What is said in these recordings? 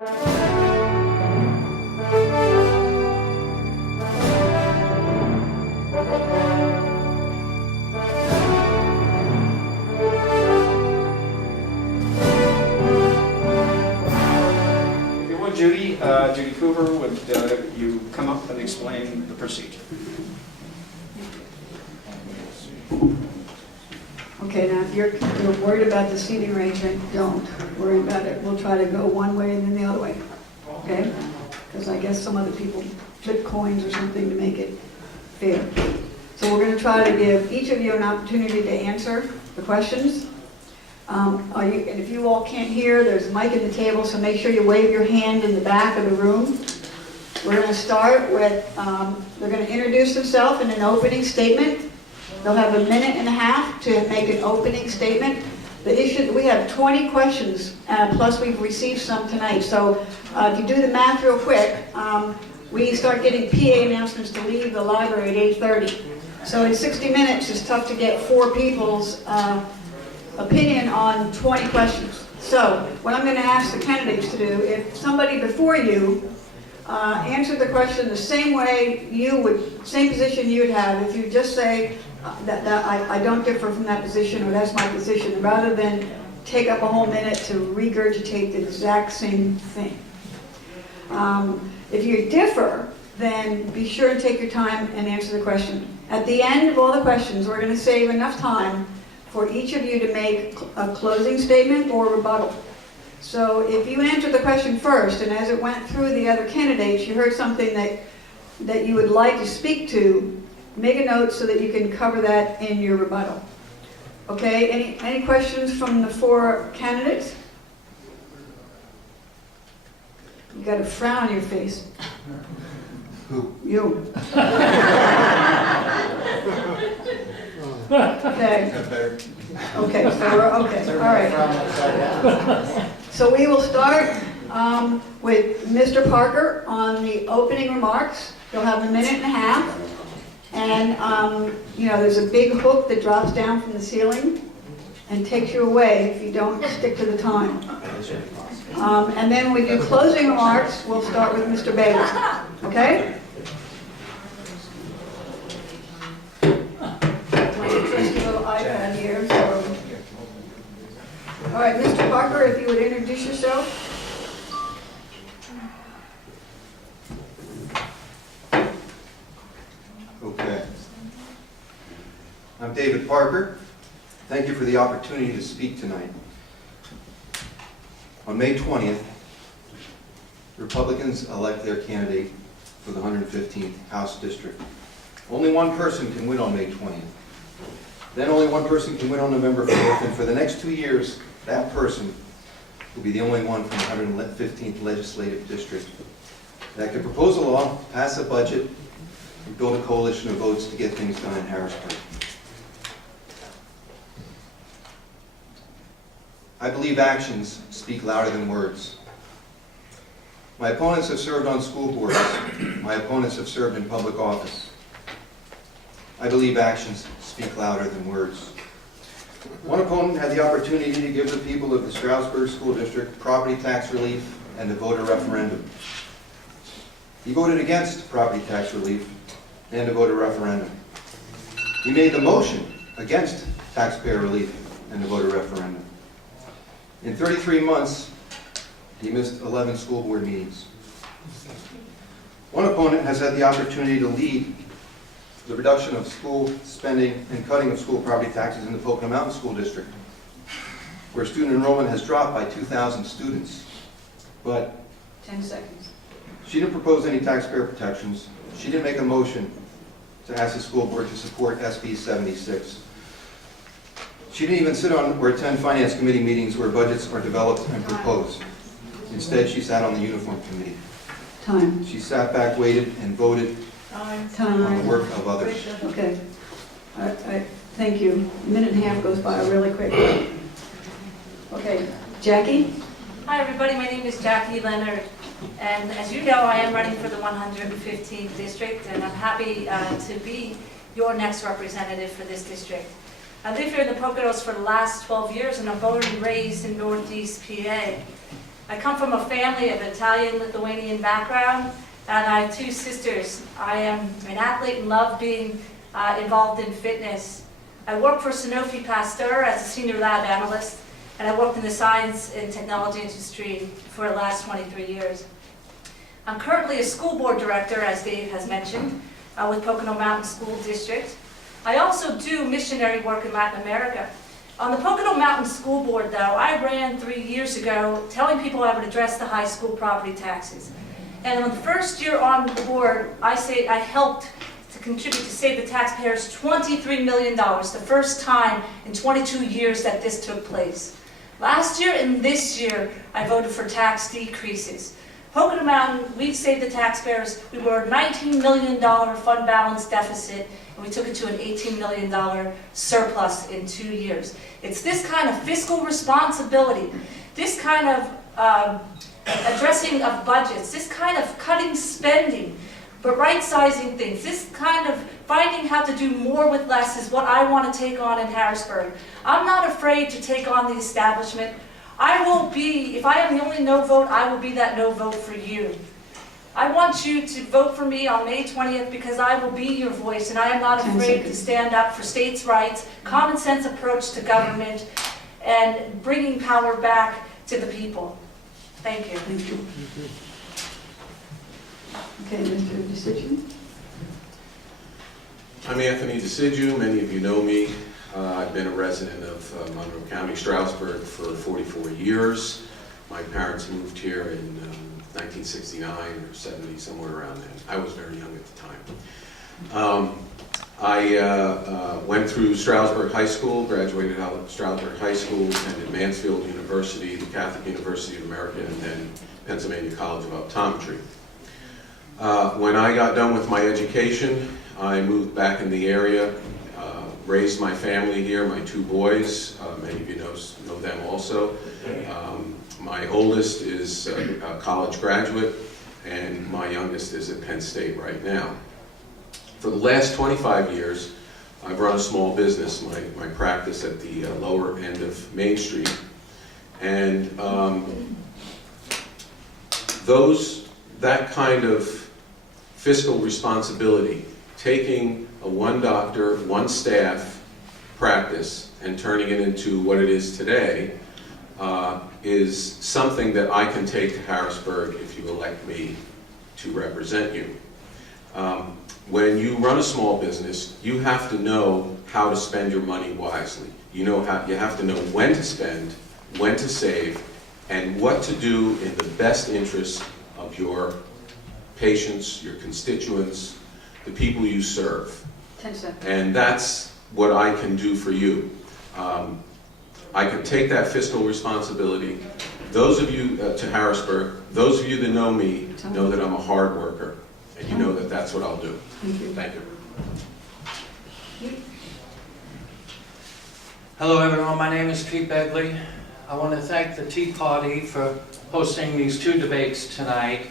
Judi Coover, would you come up and explain the procedure? Okay, now if you're worried about the seating arrangement, don't worry about it. We'll try to go one way and then the other way, okay? Because I guess some other people flip coins or something to make it fair. So we're going to try to give each of you an opportunity to answer the questions. And if you all can't hear, there's a mic at the table, so make sure you wave your hand in the back of the room. We're going to start with, they're going to introduce themselves in an opening statement. They'll have a minute and a half to make an opening statement. The issue, we have 20 questions, plus we've received some tonight. So if you do the math real quick, we start getting PA announcements to leave the library at 8:30. So in 60 minutes, it's tough to get 4 people's opinion on 20 questions. So what I'm going to ask the candidates to do, if somebody before you answered the question the same way you would, same position you would have, if you just say that I don't differ from that position or that's my position, rather than take up a whole minute to regurgitate the exact same thing. If you differ, then be sure and take your time and answer the question. At the end of all the questions, we're going to save enough time for each of you to make a closing statement or rebuttal. So if you answered the question first, and as it went through the other candidates, you heard something that you would like to speak to, make a note so that you can cover that in your rebuttal. Okay, any questions from the 4 candidates? You got a frown on your face. Who? You. Okay. Okay, so we're okay. All right. So we will start with Mr. Parker on the opening remarks. You'll have a minute and a half. And, you know, there's a big hook that drops down from the ceiling and takes you away if you don't stick to the time. And then when we do closing remarks, we'll start with Mr. Begley. Okay? iPad here. So. All right, Mr. Parker, if you would introduce yourself. Okay. I'm David Parker. Thank you for the opportunity to speak tonight. On May 20th, Republicans elect their candidate for the 115th House District. Only one person can win on May 20th. Then only one person can win on November 4th, and for the next 2 years, that person will be the only one from the 115th Legislative District that could propose a law, pass a budget, and build a coalition of votes to get things done in Harrisburg. I believe actions speak louder than words. My opponents have served on school boards. My opponents have served in public office. I believe actions speak louder than words. One opponent had the opportunity to give the people of the Stroudsburg School District property tax relief and to vote a referendum. He voted against property tax relief and to vote a referendum. He made the motion against taxpayer relief and to vote a referendum. In 33 months, he missed 11 school board meetings. One opponent has had the opportunity to lead the reduction of school spending and cutting of school property taxes in the Pocono Mountain School District, where student enrollment has dropped by 2,000 students. But 10 seconds. she didn't propose any taxpayer protections. She didn't make a motion to ask the school board to support SB 76. She didn't even sit on or attend finance committee meetings where budgets are developed and proposed. Instead, she sat on the uniform committee. Time. She sat back, waited, and voted Time. on the work of others. Okay. All right. Thank you. A minute and a half goes by really quick. Okay. Jackie? Hi everybody, my name is Jackie Leonard, and as you know, I am running for the 115th district, and I'm happy to be your next representative for this district. I've lived here in the Poconos for the last 12 years, and I'm born and raised in Northeast PA. I come from a family of Italian-Lithuanian background, and I have 2 sisters. I am an athlete and love being involved in fitness. I work for Sanofi Pasteur as a senior lab analyst, and I worked in the science and technology industry for the last 23 years. I'm currently a school board director, as Dave has mentioned, with Pocono Mountain School District. I also do missionary work in Latin America. On the Pocono Mountain School Board, though, I ran 3 years ago telling people I would address the high school property taxes. And on the first year on the board, I helped to contribute to save the taxpayers $23 million, the first time in 22 years that this took place. Last year and this year, I voted for tax decreases. Pocono Mountain, we saved the taxpayers. We were a $19 million fund balance deficit, and we took it to an $18 million surplus in 2 years. It's this kind of fiscal responsibility, this kind of addressing of budgets, this kind of cutting spending, but right-sizing things, this kind of finding how to do more with less is what I want to take on in Harrisburg. I'm not afraid to take on the establishment. I will be, if I am the only no vote, I will be that no vote for you. I want you to vote for me on May 20th because I will be your voice, and I am not afraid to stand up for states' rights, common sense approach to government, and bringing power back to the people. Thank you. Thank you. Okay, Mr. Diecidue. I'm Anthony Diecidue. Many of you know me. I've been a resident of Monroe County, Stroudsburg, for 44 years. My parents moved here in 1969 or 70, somewhere around then. I was very young at the time. I went through Stroudsburg High School, graduated out of Stroudsburg High School, attended Mansfield University, the Catholic University of America, and then Pennsylvania College of Optometry. When I got done with my education, I moved back in the area, raised my family here, my 2 boys. Many of you know them also. My oldest is a college graduate, and my youngest is at Penn State right now. For the last 25 years, I've run a small business, my practice at the lower end of Main Street. And that kind of fiscal responsibility, taking a 1 doctor, 1 staff practice and turning it into what it is today, is something that I can take to Harrisburg if you elect me to represent you. When you run a small business, you have to know how to spend your money wisely. You have to know when to spend, when to save, and what to do in the best interest of your patients, your constituents, the people you serve. 10 seconds. And that's what I can do for you. I can take that fiscal responsibility. Those of you to Harrisburg, those of you that know me, know that I'm a hard worker, and you know that that's what I'll do. Thank you. Thank you. Hello everyone, my name is Pete Begley. I want to thank the Tea Party for hosting these 2 debates tonight.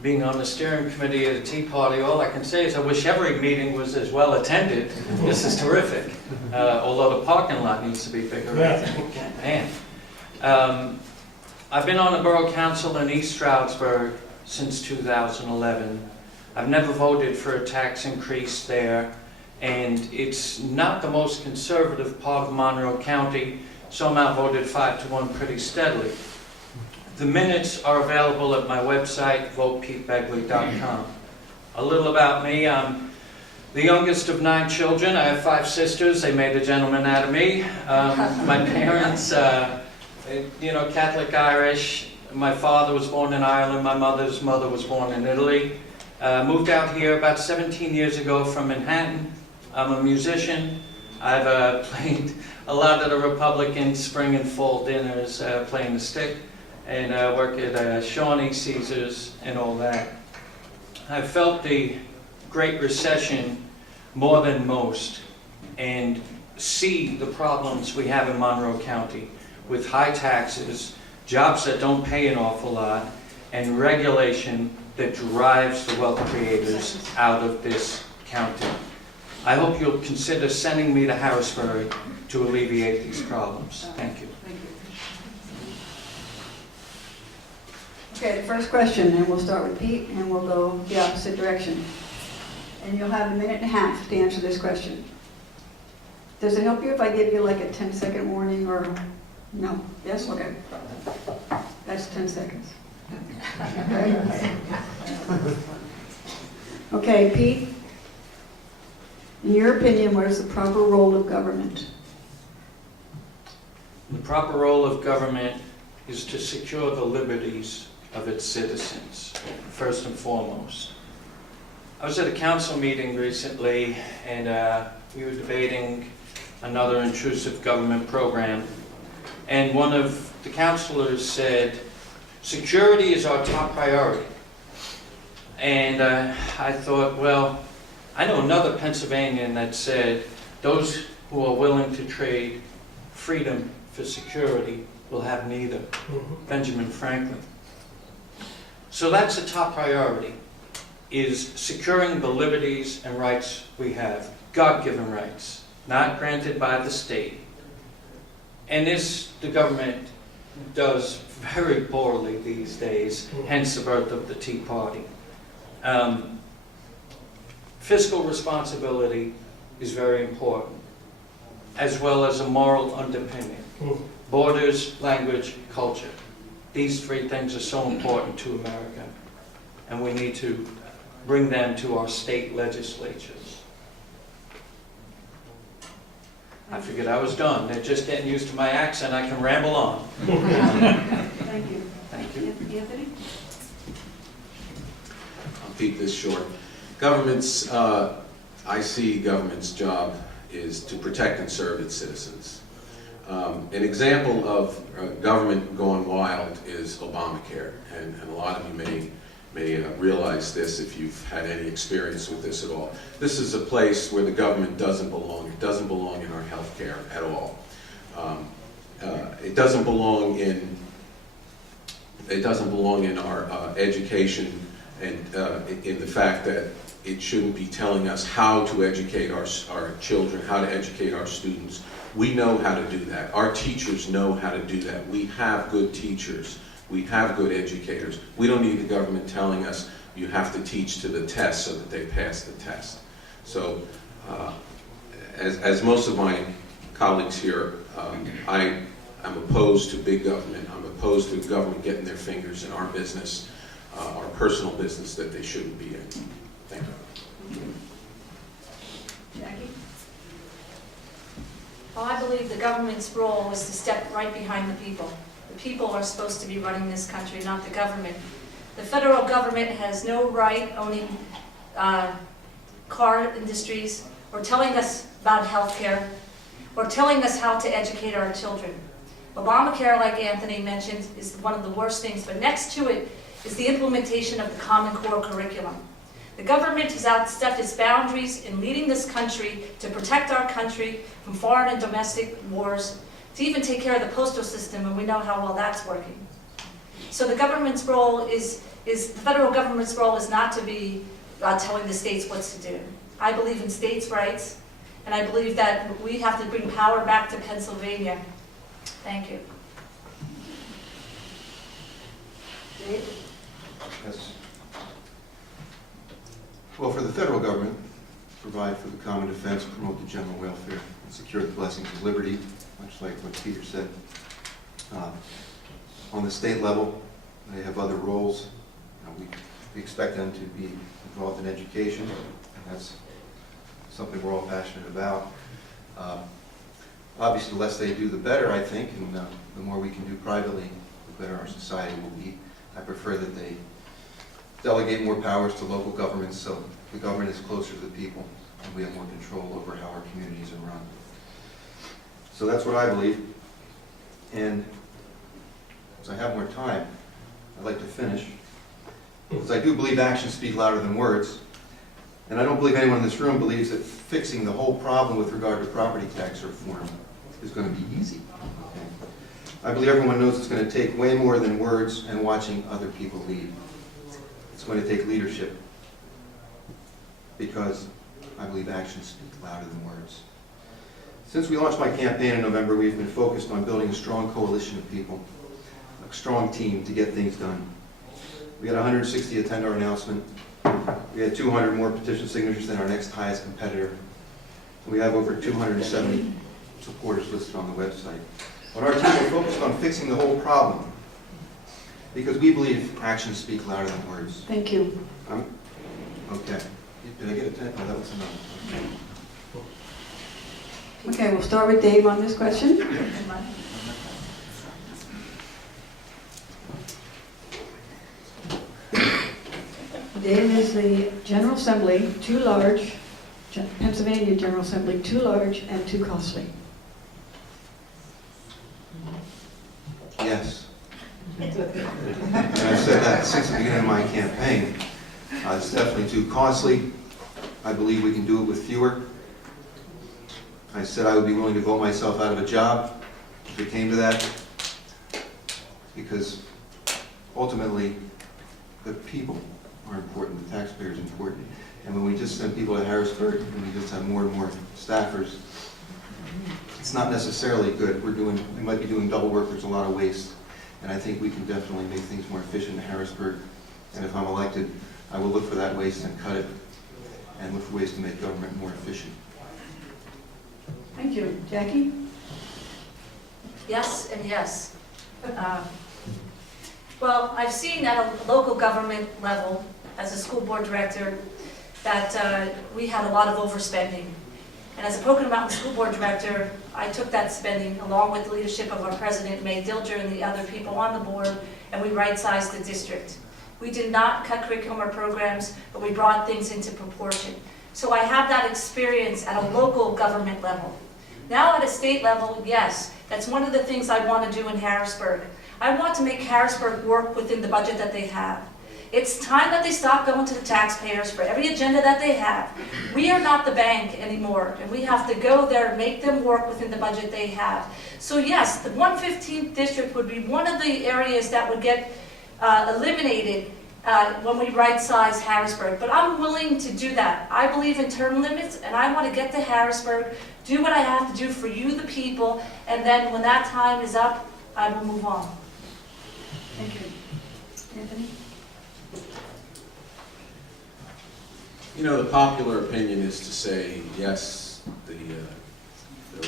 Being on the steering committee of the Tea Party, all I can say is I wish every meeting was as well attended. This is terrific. Although the parking lot needs to be bigger. Man. I've been on the Borough Council in East Stroudsburg since 2011. I've never voted for a tax increase there, and it's not the most conservative part of Monroe County, so I'm outvoted 5-1 pretty steadily. The minutes are available at my website, votepetebegley.com. A little about me, I'm the youngest of 9 children. I have 5 sisters, they made a gentleman out of me. My parents, Catholic Irish. My father was born in Ireland, my mother's mother was born in Italy. Moved out here about 17 years ago from Manhattan. I'm a musician. I've played a lot of the Republican spring and fall dinners, playing the stick, and work at Shawnee, Caesars, and all that. I've felt the Great Recession more than most, and see the problems we have in Monroe County with high taxes, jobs that don't pay an awful lot, and regulation that drives the wealth creators out of this county. I hope you'll consider sending me to Harrisburg to alleviate these problems. Thank you. Thank you. Okay, the first question, and we'll start with Pete, and we'll go the opposite direction. And you'll have a minute and a half to answer this question. Does it help you if I give you like a 10-second warning or no? Yes? Okay. That's 10 seconds. Okay. Okay, Pete, in your opinion, what is the proper role of government? The proper role of government is to secure the liberties of its citizens, first and foremost. I was at a council meeting recently, and we were debating another intrusive government program, and one of the councilors said, security is our top priority. And I thought, well, I know another Pennsylvanian that said, those who are willing to trade freedom for security will have neither. Benjamin Franklin. So that's the top priority, is securing the liberties and rights we have, God-given rights, not granted by the state. And this, the government does very poorly these days, hence the birth of the Tea Party. Fiscal responsibility is very important, as well as a moral underpinning. Borders, language, culture. These three things are so important to America, and we need to bring them to our state legislatures. I figured I was done. They're just getting used to my accent. I can ramble on. Thank you. Thank you. Anthony? I'll keep this short. Government's, I see government's job is to protect and serve its citizens. An example of government going wild is Obamacare, and a lot of you may realize this if you've had any experience with this at all. This is a place where the government doesn't belong. It doesn't belong in our health care at all. It doesn't belong in our education, and in the fact that it shouldn't be telling us how to educate our children, how to educate our students. We know how to do that. Our teachers know how to do that. We have good teachers. We have good educators. We don't need the government telling us you have to teach to the test so that they pass the test. So, as most of my colleagues here, I'm opposed to big government. I'm opposed to government getting their fingers in our business, our personal business that they shouldn't be in. Thank you. Jackie? Well, I believe the government's role is to step right behind the people. The people are supposed to be running this country, not the government. The federal government has no right owning car industries, or telling us about health care, or telling us how to educate our children. Obamacare, like Anthony mentioned, is one of the worst things, but next to it is the implementation of the Common Core curriculum. The government has outstepped its boundaries in leading this country to protect our country from foreign and domestic wars, to even take care of the postal system, and we know how well that's working. So the government's role the federal government's role is not to be telling the states what to do. I believe in states' rights, and I believe that we have to bring power back to Pennsylvania. Thank you. Dave? Yes. Well, for the federal government, provide for the common defense, promote the general welfare, and secure the blessings of liberty, much like what Peter said. On the state level, they have other roles. We expect them to be involved in education, and that's something we're all passionate about. Obviously, the less they do, the better, I think, and the more we can do privately, the better our society will be. I prefer that they delegate more powers to local governments so the government is closer to the people and we have more control over how our communities are run. So that's what I believe. And as I have more time, I'd like to finish. Because I do believe actions speak louder than words. And I don't believe anyone in this room believes that fixing the whole problem with regard to property tax reform is going to be easy. Okay? I believe everyone knows it's going to take way more than words and watching other people lead. It's going to take leadership, because I believe actions speak louder than words. Since we launched my campaign in November, we've been focused on building a strong coalition of people, a strong team to get things done. We had 160 attend our announcement. We had 200 more petition signatures than our next highest competitor. We have over 270 supporters listed on the website. But our team is focused on fixing the whole problem because we believe actions speak louder than words. Thank you. Okay. Did I get a 10? Oh, that was enough. Okay, we'll start with Dave on this question. Dave, is the General Assembly too large, Pennsylvania General Assembly too large and too costly? Yes. And I've said that since the beginning of my campaign. It's definitely too costly. I believe we can do it with fewer. I said I would be willing to vote myself out of a job if it came to that, because ultimately the people are important, the taxpayer is important. And when we just send people to Harrisburg and we just have more and more staffers, it's not necessarily good. We might be doing double work, there's a lot of waste. And I think we can definitely make things more efficient in Harrisburg. And if I'm elected, I will look for that waste and cut it, and look for ways to make government more efficient. Thank you. Jackie? Yes and yes. Well, I've seen at a local government level, as a school board director, that we had a lot of overspending. And as a Pocono Mountain School Board Director, I took that spending along with the leadership of our President, May Dilger, and the other people on the board, and we right-sized the district. We did not cut curriculum or programs, but we brought things into proportion. So I have that experience at a local government level. Now at a state level, yes, that's one of the things I want to do in Harrisburg. I want to make Harrisburg work within the budget that they have. It's time that they stop going to the taxpayers for every agenda that they have. We are not the bank anymore, and we have to go there and make them work within the budget they have. So yes, the 115th district would be one of the areas that would get eliminated when we right-size Harrisburg. But I'm willing to do that. I believe in term limits, and I want to get to Harrisburg, do what I have to do for you, the people, and then when that time is up, I will move on. Thank you. Anthony? You know, the popular opinion is to say, yes, the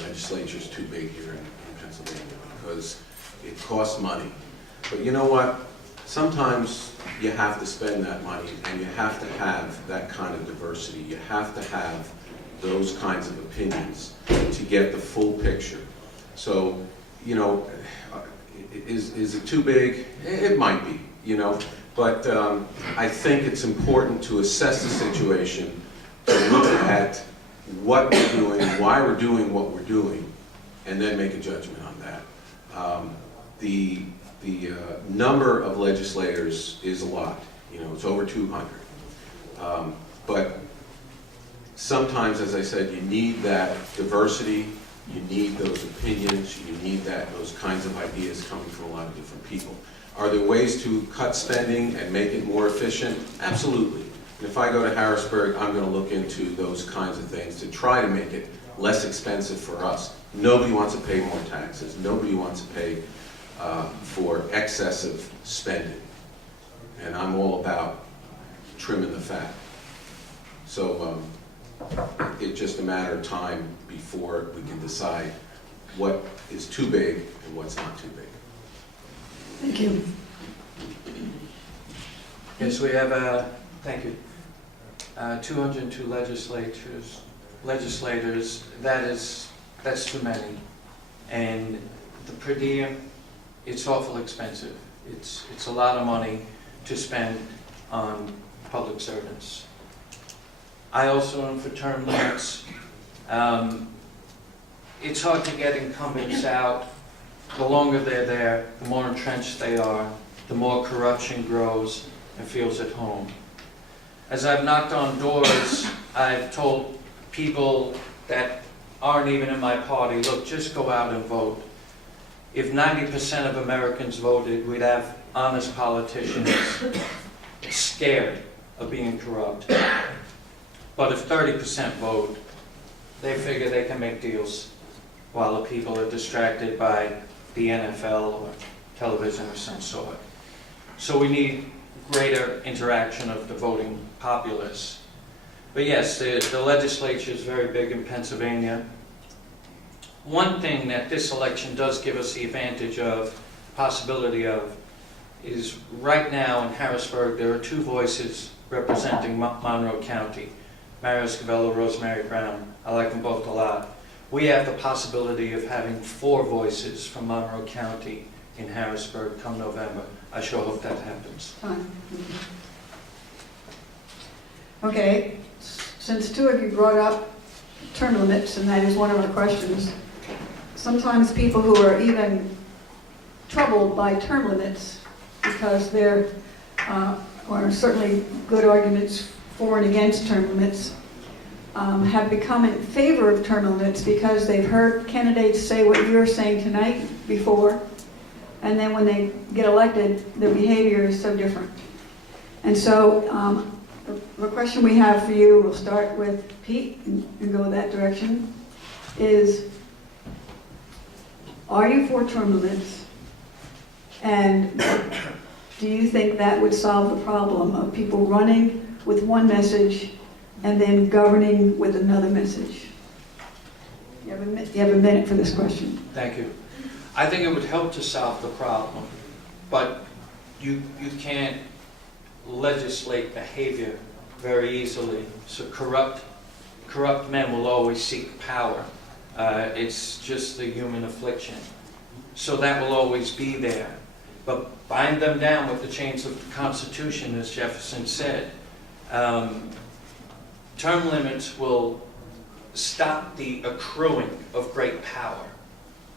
legislature's too big here in Pennsylvania because it costs money. But you know what? Sometimes you have to spend that money and you have to have that kind of diversity. You have to have those kinds of opinions to get the full picture. So, you know, is it too big? It might be, you know. But I think it's important to assess the situation, to look at what we're doing, why we're doing what we're doing, and then make a judgment on that. The number of legislators is a lot. You know, it's over 200. But sometimes, as I said, you need that diversity, you need those opinions, you need those kinds of ideas coming from a lot of different people. Are there ways to cut spending and make it more efficient? Absolutely. And if I go to Harrisburg, I'm going to look into those kinds of things to try to make it less expensive for us. Nobody wants to pay more taxes. Nobody wants to pay for excessive spending. And I'm all about trimming the fat. So it's just a matter of time before we can decide what is too big and what's not too big. Thank you. Yes, we have, thank you, 202 legislators. That's too many. And the per diem, it's awful expensive. It's a lot of money to spend on public servants. I also am for term limits. It's hard to get incumbents out. The longer they're there, the more entrenched they are, the more corruption grows and feels at home. As I've knocked on doors, I've told people that aren't even in my party, look, just go out and vote. If 90% of Americans voted, we'd have honest politicians scared of being corrupt. But if 30% vote, they figure they can make deals while the people are distracted by the NFL or television of some sort. So we need greater interaction of the voting populace. But yes, the legislature is very big in Pennsylvania. One thing that this election does give us the advantage of, possibility of, is right now in Harrisburg there are 2 voices representing Monroe County. Mary Escovello, Rosemary Brown. I like them both a lot. We have the possibility of having 4 voices from Monroe County in Harrisburg come November. I sure hope that happens. Fine. Okay, since 2 of you brought up term limits, and that is one of our questions, sometimes people who are even troubled by term limits, because there are certainly good arguments for and against term limits, have become in favor of term limits because they've heard candidates say what you're saying tonight before, and then when they get elected, their behavior is so different. And so the question we have for you, we'll start with Pete and go that direction, is are you for term limits? And do you think that would solve the problem of people running with one message and then governing with another message? You have a minute for this question. Thank you. I think it would help to solve the problem, but you can't legislate behavior very easily. So corrupt men will always seek power. It's just the human affliction. So that will always be there. But bind them down with the chains of the Constitution, as Jefferson said. Term limits will stop the accruing of great power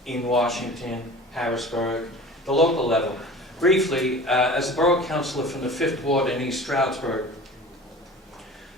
in Washington, Harrisburg, the local level. Briefly, as a borough councilor from the 5th Ward in East Stroudsburg,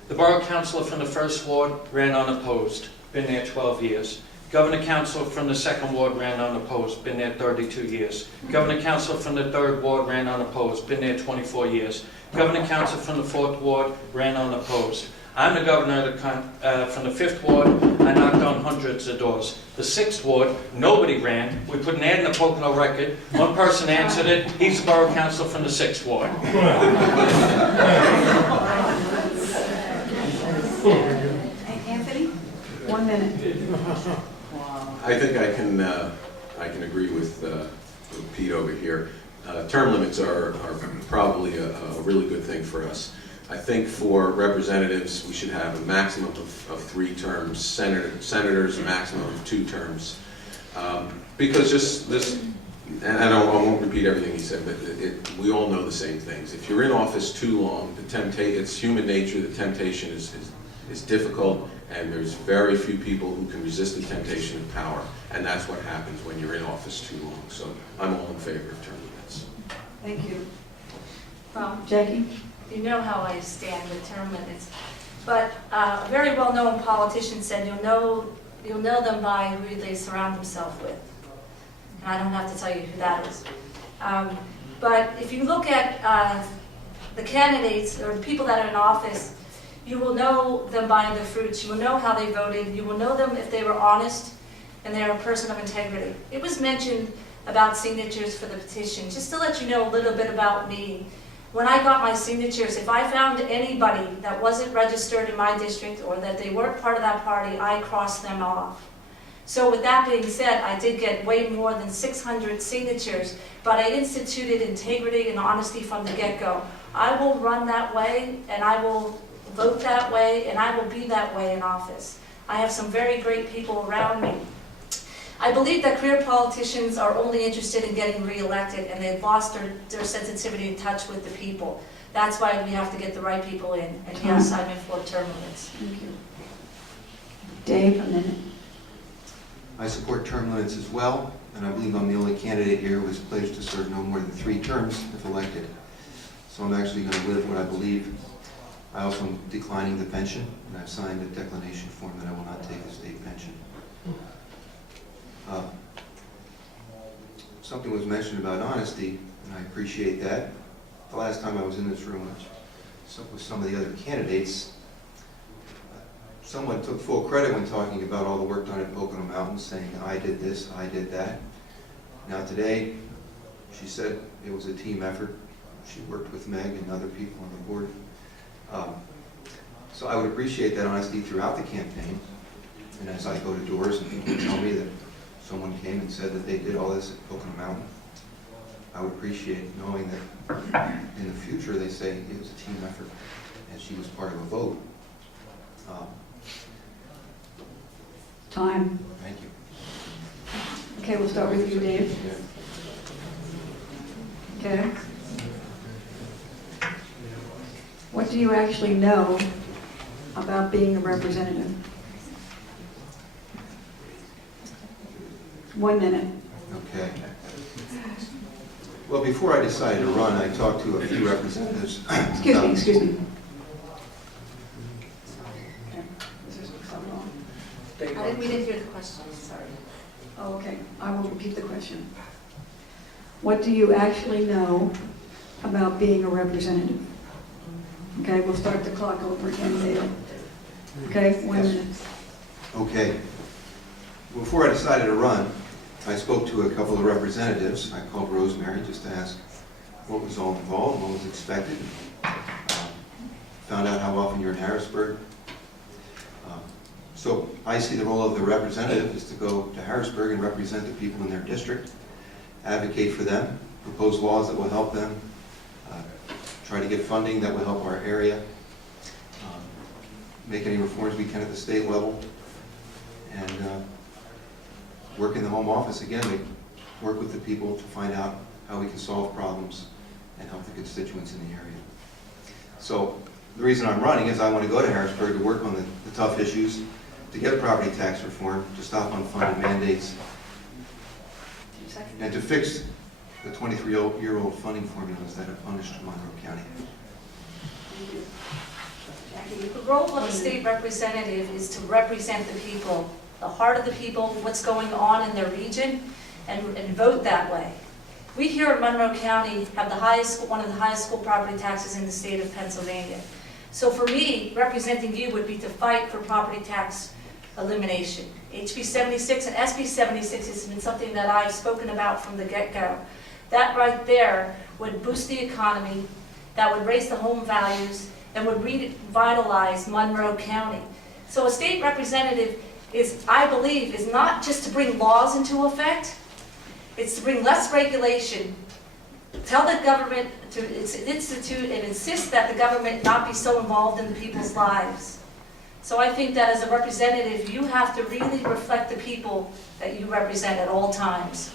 the borough councilor from the 1st Ward ran unopposed, been there 12 years. Governor councilor from the 2nd Ward ran unopposed, been there 32 years. Governor councilor from the 3rd Ward ran unopposed, been there 24 years. Governor councilor from the 4th Ward ran unopposed. I'm the governor from the 5th Ward. I knocked on hundreds of doors. The 6th Ward, nobody ran. We put an ad in the Pocono Record. One person answered it. He's the borough councilor from the 6th Ward. Anthony? 1 minute. I think I can agree with Pete over here. Term limits are probably a really good thing for us. I think for representatives, we should have a maximum of 3 terms. Senators, a maximum of 2 terms. Because just this, and I won't repeat everything he said, but we all know the same things. If you're in office too long, it's human nature. The temptation is difficult, and there's very few people who can resist the temptation of power, and that's what happens when you're in office too long. So I'm all in favor of term limits. Thank you. Well, Jackie? you know how I stand with term limits. But a very well-known politician said you'll know them by who they surround themselves with. And I don't have to tell you who that is. But if you look at the candidates or the people that are in office, you will know them by their fruits. You will know how they voted. You will know them if they were honest and they're a person of integrity. It was mentioned about signatures for the petition. Just to let you know a little bit about me. When I got my signatures, if I found anybody that wasn't registered in my district or that they weren't part of that party, I crossed them off. So with that being said, I did get way more than 600 signatures, but I instituted integrity and honesty from the get-go. I will run that way, and I will vote that way, and I will be that way in office. I have some very great people around me. I believe that career politicians are only interested in getting reelected, and they've lost their sensitivity and touch with the people. That's why we have to get the right people in. And yes, I'm in for term limits. Thank you. Dave, a minute. I support term limits as well, and I believe I'm the only candidate here who has pledged to serve no more than 3 terms if elected. So I'm actually going to live what I believe. I also am declining the pension, and I've signed a declination form that I will not take a state pension. Something was mentioned about honesty, and I appreciate that. The last time I was in this room with some of the other candidates, someone took full credit when talking about all the work done at Pocono Mountain, saying, I did this, I did that. Now today, she said it was a team effort. She worked with Meg and other people on the board. So I would appreciate that honesty throughout the campaign. And as I go to doors and people tell me that someone came and said that they did all this at Pocono Mountain, I would appreciate knowing that in the future they say it was a team effort and she was part of a vote. Time. Thank you. Okay, we'll start with you, Dave. Okay. What do you actually know about being a representative? 1 minute. Okay. Well, before I decided to run, I talked to a few representatives. Excuse me. Okay. Is there something wrong? We didn't hear the question, sorry. Oh, okay. I will repeat the question. What do you actually know about being a representative? Okay, we'll start the clock over again, Dale. Okay, 1 minute. Okay. Before I decided to run, I spoke to a couple of representatives. I called Rosemary just to ask what was all involved, what was expected. Found out how often you're in Harrisburg. So I see the role of the representative is to go to Harrisburg and represent the people in their district, advocate for them, propose laws that will help them, try to get funding that will help our area, make any reforms we can at the state level, and work in the home office again. We work with the people to find out how we can solve problems and help the constituents in the area. So the reason I'm running is I want to go to Harrisburg to work on the tough issues, to get property tax reform, to stop unfunded mandates, and to fix the 23-year-old funding formulas that have punished Monroe County. The role of a state representative is to represent the people, the heart of the people, what's going on in their region, and vote that way. We here in Monroe County have one of the highest school property taxes in the state of Pennsylvania. So for me, representing you would be to fight for property tax elimination. HB 76 and SB 76 has been something that I've spoken about from the get-go. That right there would boost the economy, that would raise the home values, and would revitalize Monroe County. So a state representative I believe, is not just to bring laws into effect, it's to bring less regulation, tell the government to institute and insist that the government not be so involved in the people's lives. So I think that as a representative, you have to really reflect the people that you represent at all times.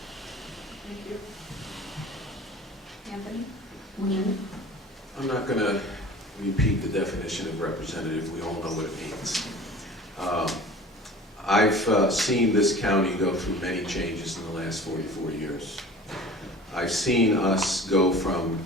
Thank you. Anthony? 1 minute. I'm not going to repeat the definition of representative. We all know what it means. I've seen this county go through many changes in the last 44 years. I've seen us go from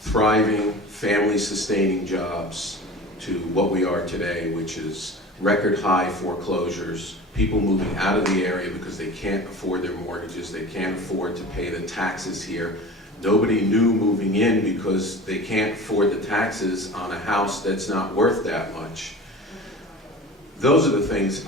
thriving, family-sustaining jobs to what we are today, which is record-high foreclosures, people moving out of the area because they can't afford their mortgages, they can't afford to pay the taxes here. Nobody new moving in because they can't afford the taxes on a house that's not worth that much. Those are the things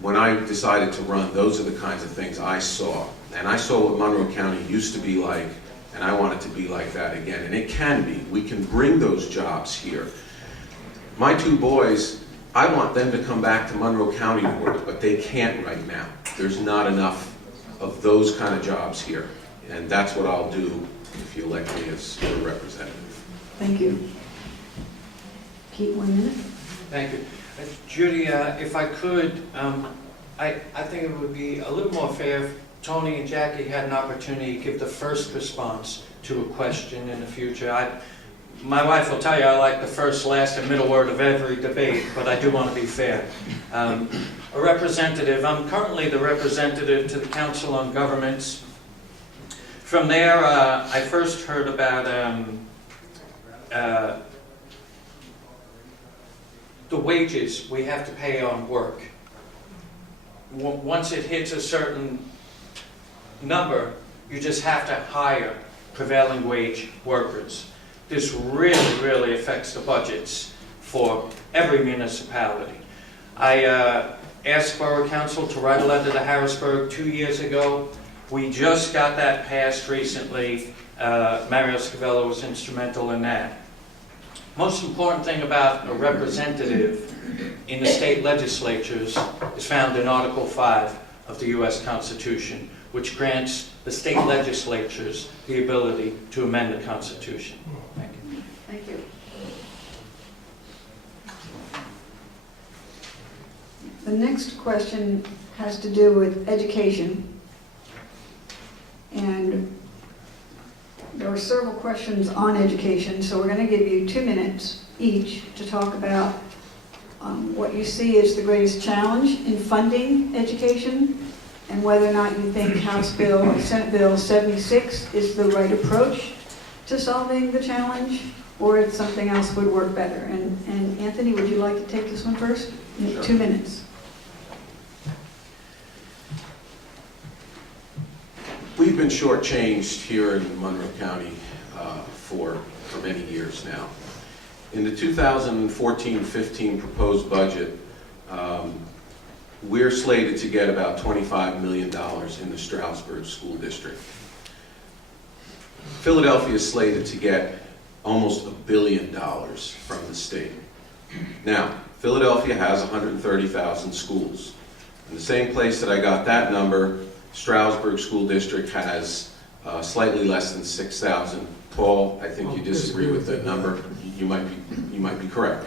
when I decided to run, those are the kinds of things I saw. And I saw what Monroe County used to be like, and I want it to be like that again. And it can be. We can bring those jobs here. My two boys, I want them to come back to Monroe County to work, but they can't right now. There's not enough of those kind of jobs here. And that's what I'll do if you elect me as your representative. Thank you. Pete, 1 minute. Thank you. Judy, if I could, I think it would be a little more fair if Tony and Jackie had an opportunity to give the first response to a question in the future. My wife will tell you I like the first, last, and middle word of every debate, but I do want to be fair. A representative, I'm currently the representative to the Council on Governments. From there, I first heard about the wages we have to pay on work. Once it hits a certain number, you just have to hire prevailing wage workers. This really, really affects the budgets for every municipality. I asked Borough Council to write a letter to Harrisburg 2 years ago. We just got that passed recently. Mario Scavello was instrumental in that. Most important thing about a representative in the state legislatures is found in Article 5 of the U.S. Constitution, which grants the state legislatures the ability to amend the Constitution. Thank you. Thank you. The next question has to do with education. And there are several questions on education, so we're going to give you 2 minutes each to talk about what you see as the greatest challenge in funding education, and whether or not you think House Bill or Senate Bill 76 is the right approach to solving the challenge, or if something else would work better. And Anthony, would you like to take this one first? Sure. 2 minutes. We've been shortchanged here in Monroe County for many years now. In the 2014-15 proposed budget, we're slated to get about $25 million in the Stroudsburg School District. Philadelphia is slated to get almost $1 billion from the state. Now, Philadelphia has 130,000 schools. In the same place that I got that number, Stroudsburg School District has slightly less than 6,000. Paul, I think you disagree with that number. You might be correct.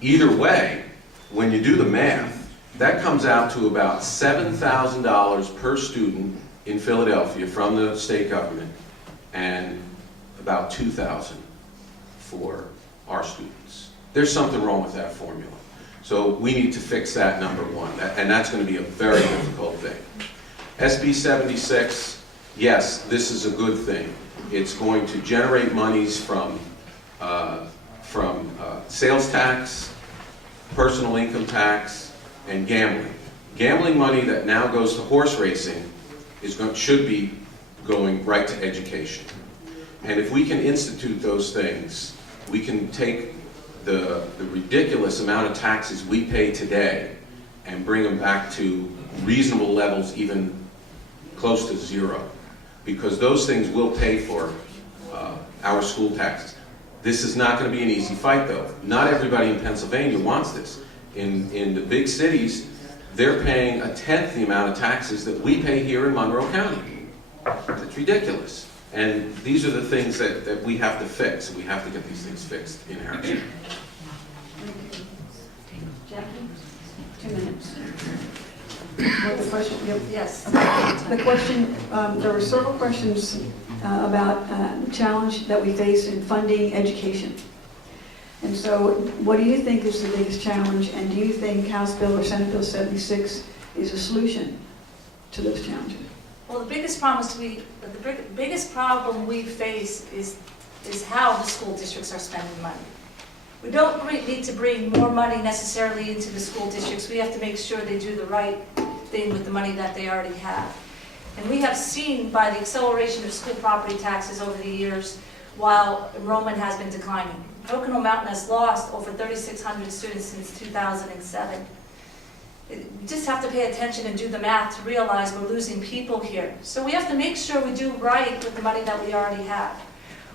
Either way, when you do the math, that comes out to about $7,000 per student in Philadelphia from the state government, and about $2,000 for our students. There's something wrong with that formula. So we need to fix that, number one, and that's going to be a very difficult thing. SB 76, yes, this is a good thing. It's going to generate monies from sales tax, personal income tax, and gambling. Gambling money that now goes to horse racing should be going right to education. And if we can institute those things, we can take the ridiculous amount of taxes we pay today and bring them back to reasonable levels, even close to zero, because those things will pay for our school taxes. This is not going to be an easy fight, though. Not everybody in Pennsylvania wants this. In the big cities, they're paying 1/10 the amount of taxes that we pay here in Monroe County. It's ridiculous. And these are the things that we have to fix. We have to get these things fixed in Harrison. Jackie? 2 minutes. What the question? Yep. Yes. The question, there were several questions about the challenge that we face in funding education. And so what do you think is the biggest challenge, and do you think House Bill or Senate Bill 76 is a solution to those challenges? Well, the biggest problem we face is how the school districts are spending money. We don't need to bring more money necessarily into the school districts. We have to make sure they do the right thing with the money that they already have. And we have seen by the acceleration of school property taxes over the years, while enrollment has been declining. Pocono Mountain has lost over 3,600 students since 2007. You just have to pay attention and do the math to realize we're losing people here. So we have to make sure we do right with the money that we already have.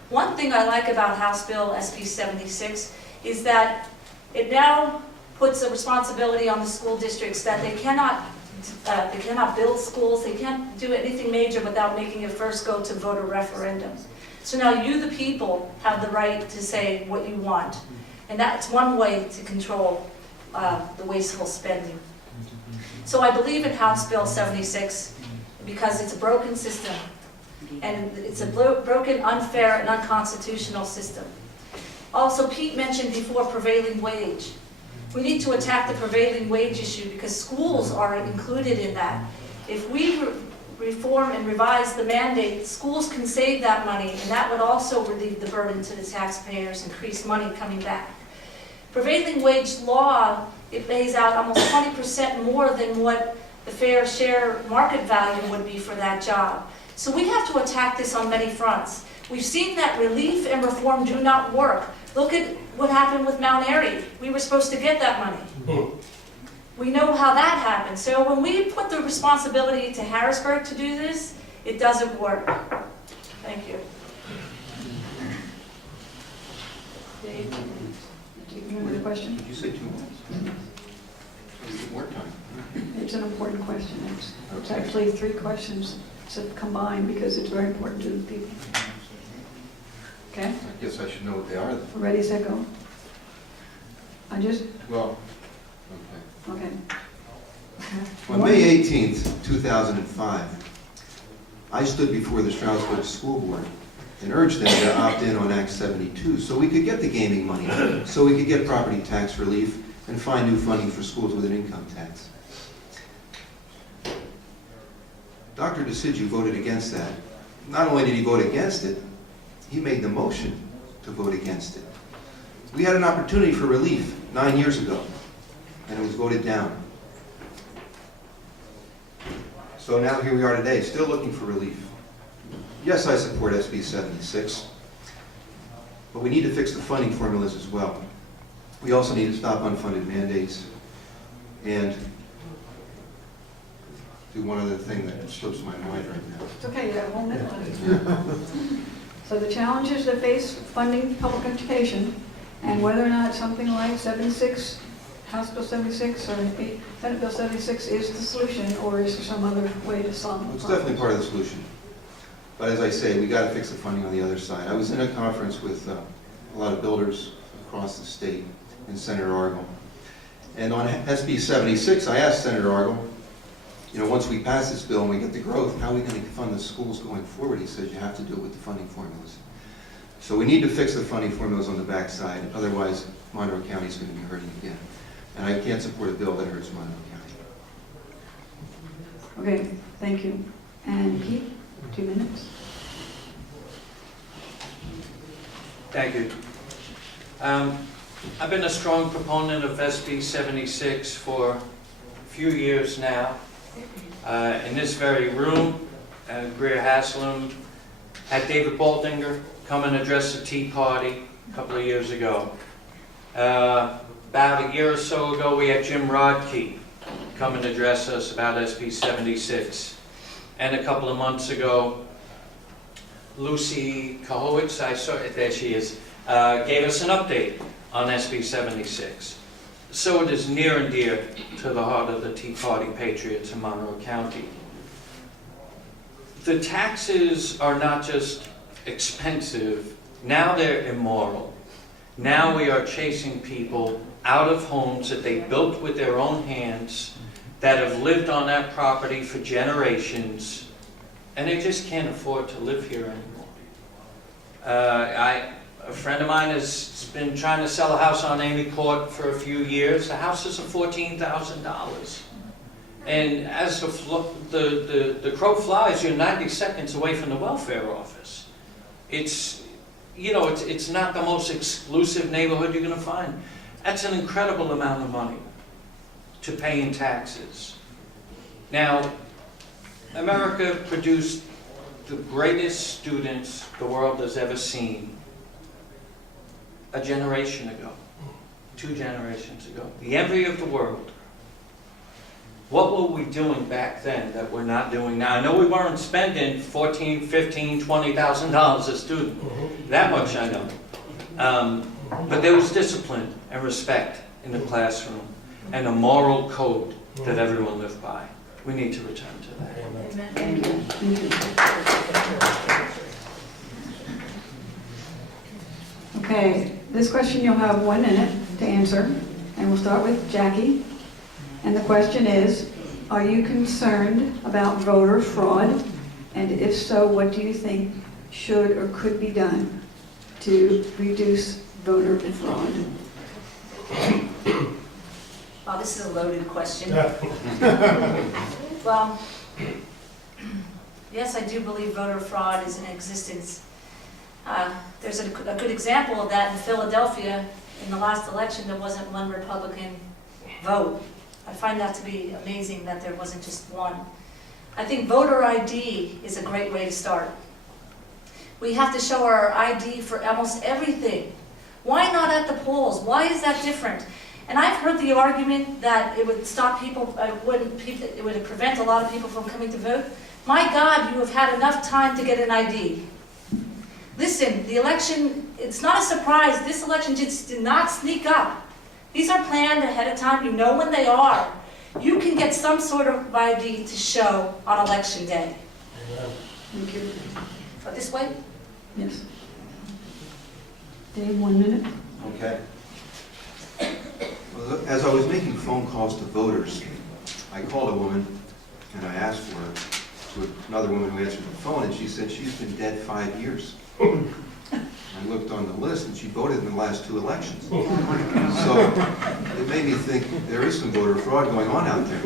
One thing I like about House Bill SB 76 is that it now puts a responsibility on the school districts that they cannot build schools, they can't do anything major without making it first go to voter referendums. So now you, the people, have the right to say what you want. And that's one way to control the wasteful spending. So I believe in House Bill 76 because it's a broken system. And it's a broken, unfair, and unconstitutional system. Also, Pete mentioned before prevailing wage. We need to attack the prevailing wage issue because schools are included in that. If we reform and revise the mandate, schools can save that money, and that would also relieve the burden to the taxpayers, increase money coming back. Prevailing wage law, it pays out almost 20% more than what the fair share market value would be for that job. So we have to attack this on many fronts. We've seen that relief and reform do not work. Look at what happened with Mount Airy. We were supposed to get that money. We know how that happened. So when we put the responsibility to Harrisburg to do this, it doesn't work. Thank you. Dave? Do you have another question? Did you say 2 minutes? We get more time. It's an important question. It's Okay. actually 3 questions combined because it's very important to the people. Okay? I guess I should know what they are then. Ready, set, go? Well, okay. Okay. On May 18th, 2005, I stood before the Stroudsburg School Board and urged them to opt in on Act 72 so we could get the gaming money, so we could get property tax relief and find new funding for schools with an income tax. Dr. Diecidue voted against that. Not only did he vote against it, he made the motion to vote against it. We had an opportunity for relief 9 years ago, and it was voted down. So now here we are today, still looking for relief. Yes, I support SB 76, but we need to fix the funding formulas as well. We also need to stop unfunded mandates and do one other thing that slips my mind right now. It's okay, you have a whole minute left. So the challenges that face funding public education and whether or not something like 76, House Bill 76 or Senate Bill 76 is the solution, or is there some other way to solve the It's problem? definitely part of the solution. But as I say, we got to fix the funding on the other side. I was in a conference with a lot of builders across the state and Senator Argel. And on SB 76, I asked Senator Argel, you know, once we pass this bill and we get the growth, how are we going to fund the schools going forward? He said, you have to do it with the funding formulas. So we need to fix the funding formulas on the backside, otherwise Monroe County is going to be hurting again. And I can't support a bill that hurts Monroe County. Okay, thank you. And Pete, 2 minutes. Thank you. I've been a strong proponent of SB 76 for a few years now. In this very room, Greer Haslam had David Baldinger come and address the Tea Party a couple of years ago. About a year or so ago, we had Jim Rodkey come and address us about SB 76. And a couple of months ago, Lucy Kahowitz, there she is, gave us an update on SB 76. So it is near and dear to the heart of the Tea Party Patriots in Monroe County. The taxes are not just expensive, now they're immoral. Now we are chasing people out of homes that they built with their own hands, that have lived on that property for generations, and they just can't afford to live here anymore. A friend of mine has been trying to sell a house on Amy Court for a few years. The house is $14,000. And as the crow flies, you're 90 seconds away from the welfare office. It's not the most exclusive neighborhood you're going to find. That's an incredible amount of money to pay in taxes. Now, America produced the greatest students the world has ever seen a generation ago, 2 generations ago. The envy of the world. What were we doing back then that we're not doing now? I know we weren't spending $14,000, $15,000, $20,000 a student. That much I know. But there was discipline and respect in the classroom and a moral code that everyone lived by. We need to return to that. Thank you. Thank you. Okay, this question you'll have 1 minute to answer, and we'll start with Jackie. And the question is, are you concerned about voter fraud? And if so, what do you think should or could be done to reduce voter fraud? Well, this is a loaded question. Well, yes, I do believe voter fraud is in existence. There's a good example of that in Philadelphia. In the last election, there wasn't one Republican vote. I find that to be amazing that there wasn't just one. I think voter ID is a great way to start. We have to show our ID for almost everything. Why not at the polls? Why is that different? And I've heard the argument that it would stop people, it would prevent a lot of people from coming to vote. My God, you have had enough time to get an ID. Listen, the election, it's not a surprise. This election just did not sneak up. These are planned ahead of time. You know when they are. You can get some sort of ID to show on election day. Thank you. But this way? Yes. Dave, 1 minute. Okay. Well, as I was making phone calls to voters, I called a woman and I asked for her, to another woman who answered the phone, and she said she's been dead 5 years. I looked on the list and she voted in the last 2 elections. So it made me think there is some voter fraud going on out there.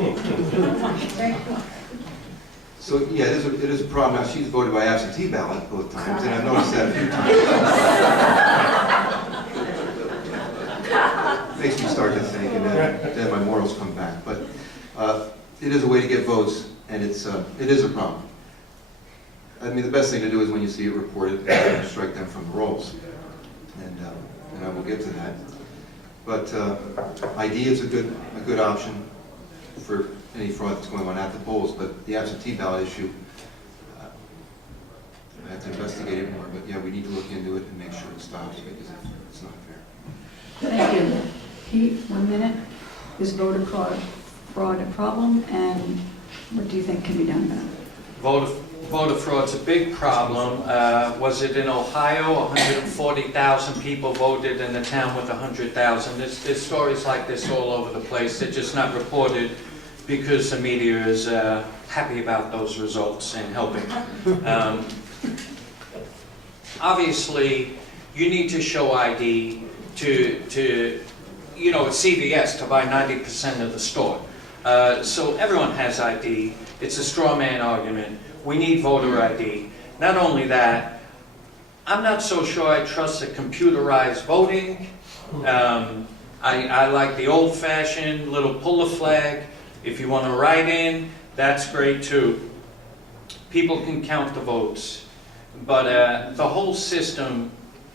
So yeah, it is a problem. Now, she's voted by absentee ballot both times, and I've noticed that a few times. Makes me start to think, and then my morals come back. But it is a way to get votes, and it is a problem. I mean, the best thing to do is when you see it reported, strike them from the rolls, and I will get to that. But ID is a good option for any fraud that's going on at the polls, but the absentee ballot issue, I have to investigate it more, but yeah, we need to look into it and make sure it stops, because it's not fair. Thank you. Pete, 1 minute. Is voter fraud a problem, and what do you think can be done about it? Voter fraud's a big problem. Was it in Ohio? 140,000 people voted in a town with 100,000. There's stories like this all over the place. They're just not reported because the media is happy about those results and helping. Obviously, you need to show ID to you know, at CVS to buy 90% of the store. So everyone has ID. It's a straw man argument. We need voter ID. Not only that, I'm not so sure I trust the computerized voting. I like the old-fashioned little pull a flag. If you want to write in, that's great too. People can count the votes. But the whole system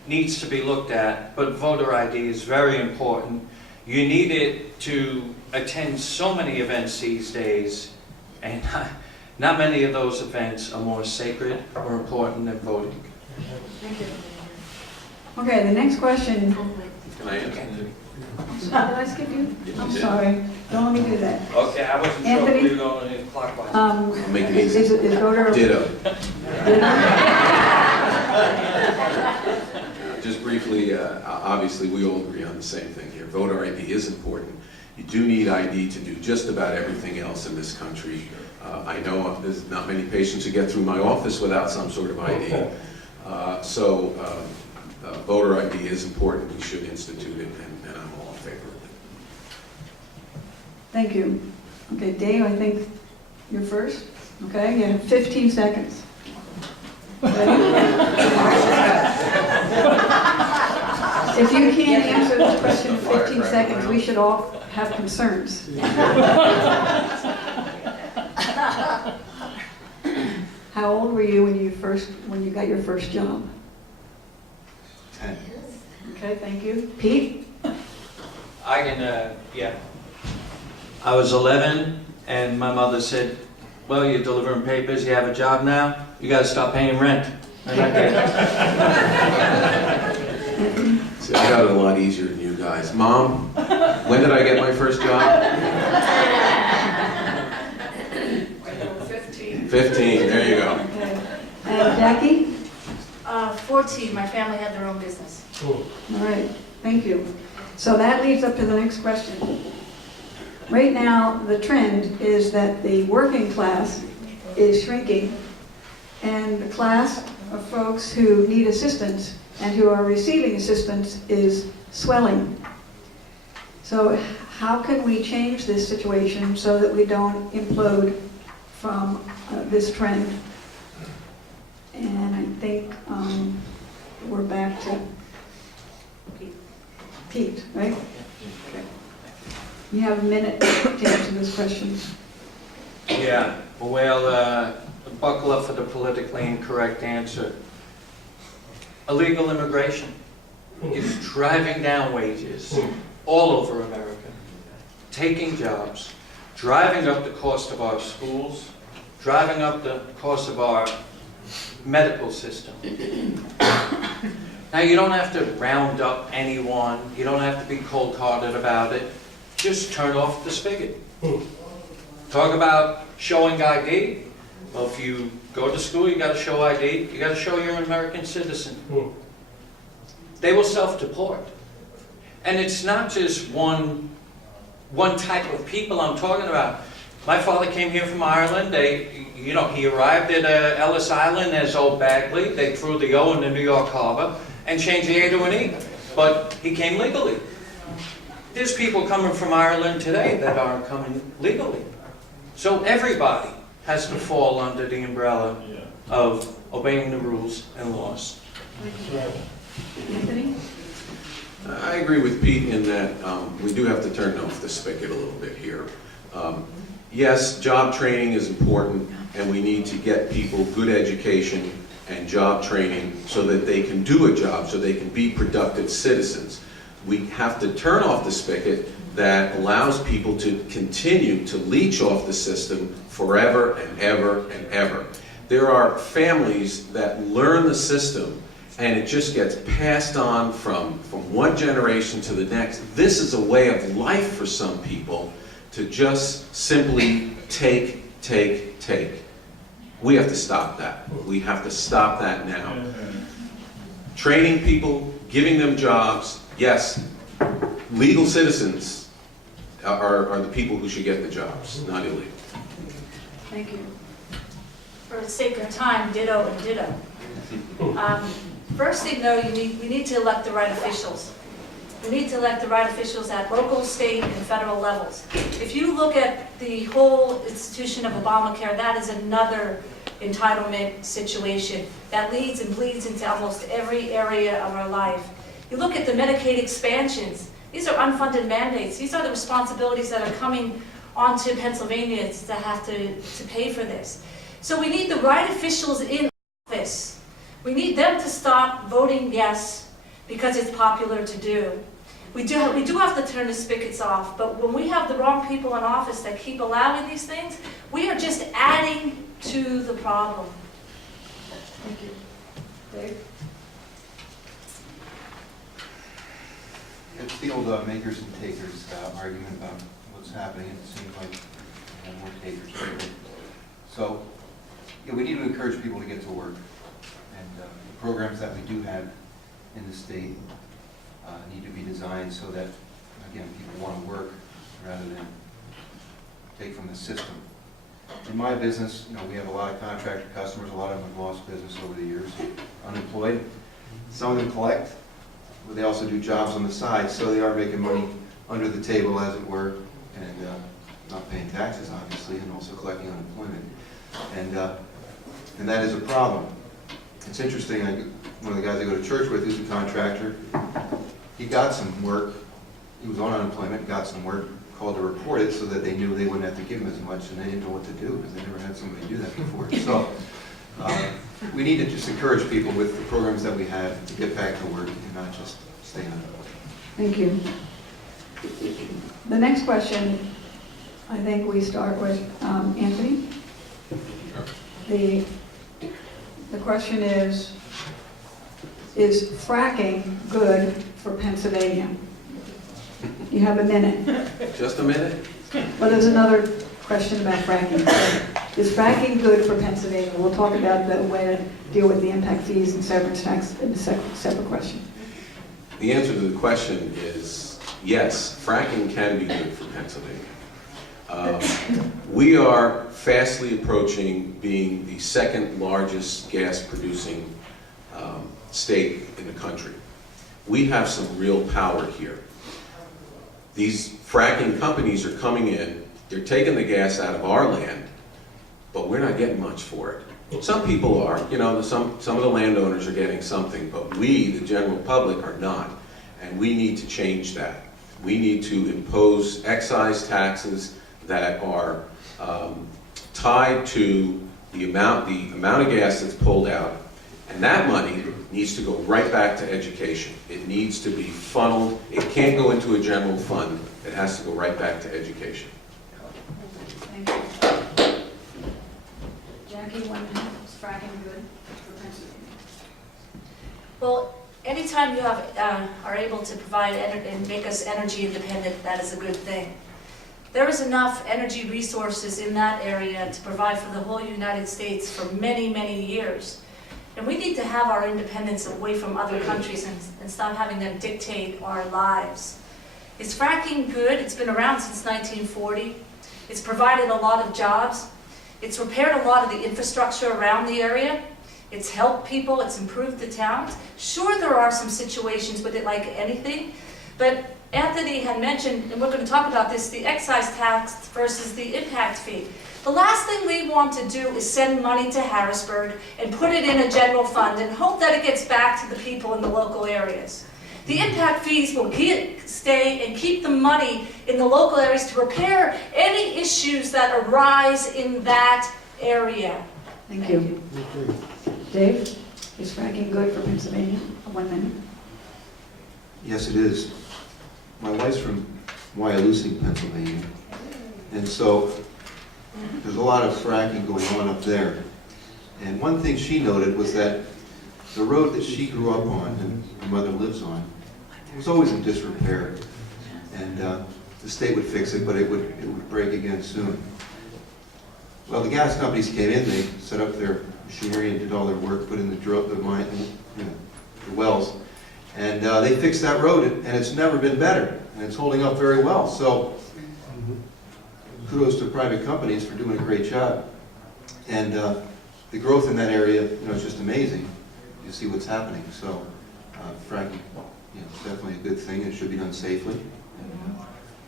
needs to be looked at, but voter ID is very important. You need it to attend so many events these days, and not many of those events are more sacred or important than voting. Thank you. Okay, the next question. Can I answer? Did I skip you? I'm did. sorry. Don't let me do that. Okay, I wasn't sure Anthony? if we were going in clockwise. Make it easy. Is voter... Ditto. Ditto? Just briefly, obviously we all agree on the same thing here. Voter ID is important. You do need ID to do just about everything else in this country. I know there's not many patients who get through my office without some sort of ID. Voter ID is important. We should institute it, and I'm all in favor of it. Thank you. Okay, Dave, I think you're first. Okay, you have 15 seconds. Ready? If you can't answer this question in 15 seconds, we should all have concerns. How old were you when you got your first job? 10. Okay, thank you. Pete? I can, yeah. I was 11, and my mother said, well, you're delivering papers, you have a job now, you gotta stop paying rent. And I did. See, I got it a lot easier than you guys. Mom, when did I get my first job? 15. 15, there you go. Okay. And Jackie? 14. My family had their own business. All right, thank you. So that leads up to the next question. Right now, the trend is that the working class is shrinking, and the class of folks who need assistance and who are receiving assistance is swelling. So how can we change this situation so that we don't implode from this trend? And I think we're back to Pete, right? Okay. You have a minute to answer this question. Yeah, well, buckle up for the politically incorrect answer. Illegal immigration is driving down wages all over America, taking jobs, driving up the cost of our schools, driving up the cost of our medical system. Now, you don't have to round up anyone. You don't have to be cold-hearted about it. Just turn off the spigot. Talk about showing ID. Well, if you go to school, you got to show ID. You got to show you're an American citizen. They will self-deport. And it's not just one type of people I'm talking about. My father came here from Ireland. He arrived at Ellis Island as Old Begley. They threw the O in the New York Harbor and changed the A to an E. But he came legally. There's people coming from Ireland today that aren't coming legally. So everybody has to fall under the umbrella of obeying the rules and laws. Anthony? I agree with Pete in that we do have to turn off the spigot a little bit here. Yes, job training is important, and we need to get people good education and job training so that they can do a job, so they can be productive citizens. We have to turn off the spigot that allows people to continue to leech off the system forever and ever and ever. There are families that learn the system and it just gets passed on from one generation to the next. This is a way of life for some people to just simply take. We have to stop that. We have to stop that now. Training people, giving them jobs, yes, legal citizens are the people who should get the jobs, not illegal. Thank you. For the sake of time, ditto and ditto. First thing though, we need to elect the right officials. We need to elect the right officials at local, state, and federal levels. If you look at the whole institution of Obamacare, that is another entitlement situation that leads and bleeds into almost every area of our life. You look at the Medicaid expansions. These are unfunded mandates. These are the responsibilities that are coming onto Pennsylvanians that have to pay for this. So we need the right officials in office. We need them to stop voting yes because it's popular to do. We do have to turn the spigots off, but when we have the wrong people in office that keep allowing these things, we are just adding to the problem. Thank you. Dave? It's the old makers and takers argument about what's happening. It seems like more takers. So, yeah, we need to encourage people to get to work. And the programs that we do have in the state need to be designed so that, again, people want to work rather than take from the system. In my business, we have a lot of contractor customers. A lot of them have lost business over the years, unemployed. Some of them collect, but they also do jobs on the side, so they are making money under the table, as it were, and not paying taxes, obviously, and also collecting unemployment. And that is a problem. It's interesting, one of the guys I go to church with, who's a contractor, he got some work. He was on unemployment, got some work, called to report it so that they knew they wouldn't have to give him as much, and they didn't know what to do because they never had somebody do that before. So we need to just encourage people with the programs that we have to get back to work and not just stay unemployed. Thank you. The next question, I think we start with Anthony. The question is fracking good for Pennsylvania? You have a minute. Just a minute? Well, there's another question about fracking. Is fracking good for Pennsylvania? We'll talk about the way to deal with the impact fees and severance tax in a separate question. The answer to the question is yes, fracking can be good for Pennsylvania. We are fastly approaching being the second largest gas producing state in the country. We have some real power here. These fracking companies are coming in, they're taking the gas out of our land, but we're not getting much for it. Some people are, some of the landowners are getting something, but we, the general public, are not. And we need to change that. We need to impose excise taxes that are tied to the amount of gas that's pulled out. And that money needs to go right back to education. It needs to be funneled. It can't go into a general fund. It has to go right back to education. Thank you. Jackie, is fracking good for Well, anytime you are able to provide and make us energy independent, that is a good thing. There is enough energy resources in that area to provide for the whole United States for many, many years. And we need to have our independence away from other countries and stop having them dictate our lives. Is fracking good? It's been around since 1940. It's provided a lot of jobs. It's repaired a lot of the infrastructure around the area. It's helped people, it's improved the towns. Sure, there are some situations with it like anything, but Anthony had mentioned, and we're going to talk about this, the excise tax versus the impact fee. The last thing we want to do is send money to Harrisburg and put it in a general fund and hope that it gets back to the people in the local areas. The impact fees will stay and keep the money in the local areas to repair any issues that arise in that area. Thank you. Dave, is fracking good for Pennsylvania? 1 minute. Yes, it is. My wife's from Wyalusing, Pennsylvania, and so there's a lot of fracking going on up there. And one thing she noted was that the road that she grew up on and her mother lives on was always in disrepair. And the state would fix it, but it would break again soon. Well, the gas companies came in, they set up their machinery and did all their work, put in the wells, and they fixed that road, and it's never been better, and it's holding up very well. So kudos to private companies for doing a great job. And the growth in that area, is just amazing. You see what's happening. So fracking, is definitely a good thing. It should be done safely.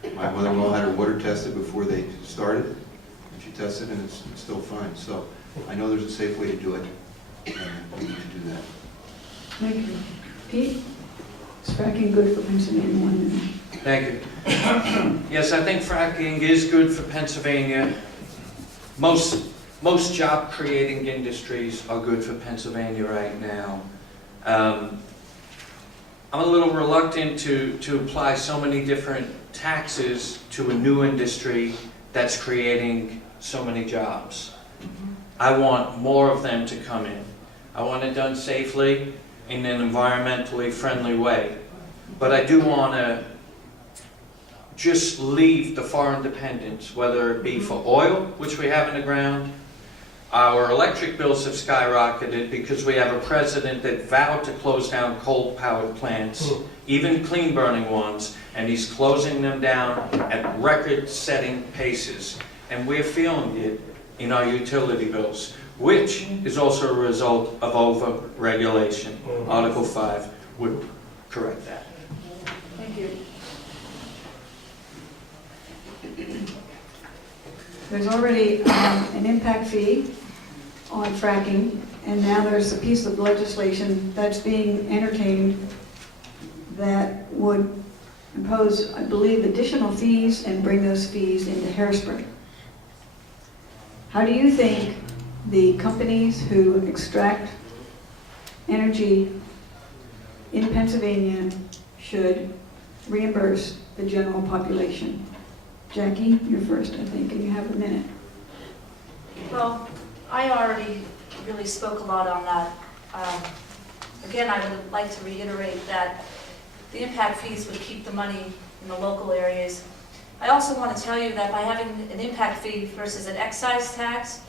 And, my mother-in-law had her water tested before they started, and she tested, and it's still fine. So I know there's a safe way to do it, and we need to do that. Thank you. Pete, is fracking good for Pennsylvania? 1 minute. Thank you. Yes, I think fracking is good for Pennsylvania. Most job-creating industries are good for Pennsylvania right now. I'm a little reluctant to apply so many different taxes to a new industry that's creating so many jobs. I want more of them to come in. I want it done safely in an environmentally friendly way. But I do want to just leave the foreign dependence, whether it be for oil, which we have in the ground. Our electric bills have skyrocketed because we have a president that vowed to close down coal-powered plants, even clean-burning ones, and he's closing them down at record-setting paces. And we're feeling it in our utility bills, which is also a result of over-regulation. Article 5 would correct that. Thank you. There's already an impact fee on fracking, and now there's a piece of legislation that's being entertained that would impose, I believe, additional fees and bring those fees into Harrisburg. How do you think the companies who extract energy in Pennsylvania should reimburse the general population? Jackie, you're first, I think, and you have a minute. Well, I already really spoke a lot on that. Again, I would like to reiterate that the impact fees would keep the money in the local areas. I also want to tell you that by having an impact fee versus an excise tax,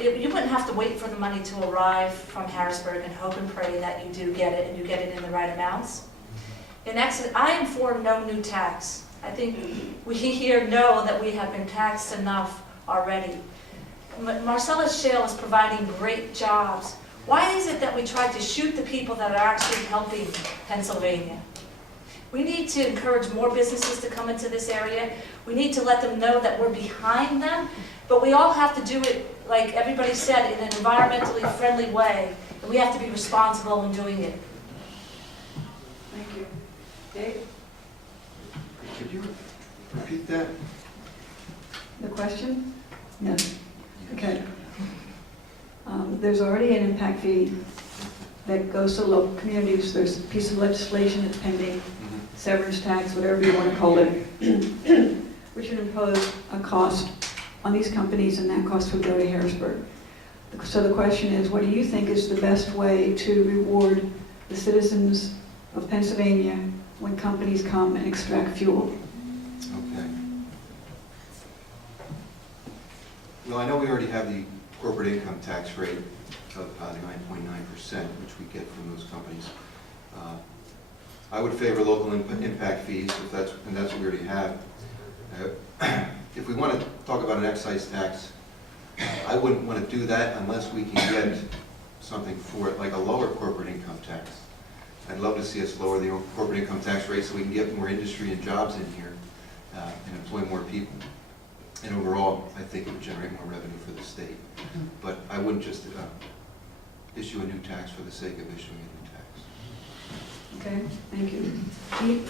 you wouldn't have to wait for the money to arrive from Harrisburg and hope and pray that you do get it and you get it in the right amounts. I am for no new tax. I think we here know that we have been taxed enough already. Marcellus Shale is providing great jobs. Why is it that we try to shoot the people that are actually helping Pennsylvania? We need to encourage more businesses to come into this area. We need to let them know that we're behind them, but we all have to do it, like everybody said, in an environmentally friendly way, and we have to be responsible in doing it. Thank you. Dave? Could you repeat that? The question? No. Okay. There's already an impact fee that goes to local communities. There's a piece of legislation that's pending, severance tax, whatever you want to call it, which would impose a cost on these companies, and that cost would go to Harrisburg. So the question is, what do you think is the best way to reward the citizens of Pennsylvania when companies come and extract fuel. Okay. Well, I know we already have the corporate income tax rate of 9.9%, which we get from those companies. I would favor local impact fees, if that's what we already have. If we want to talk about an excise tax, I wouldn't want to do that unless we can get something for it, like a lower corporate income tax. I'd love to see us lower the corporate income tax rate so we can get more industry and jobs in here and employ more people. And overall, I think it would generate more revenue for the state. But I wouldn't just issue a new tax for the sake of issuing a new tax. Okay, thank you. Pete?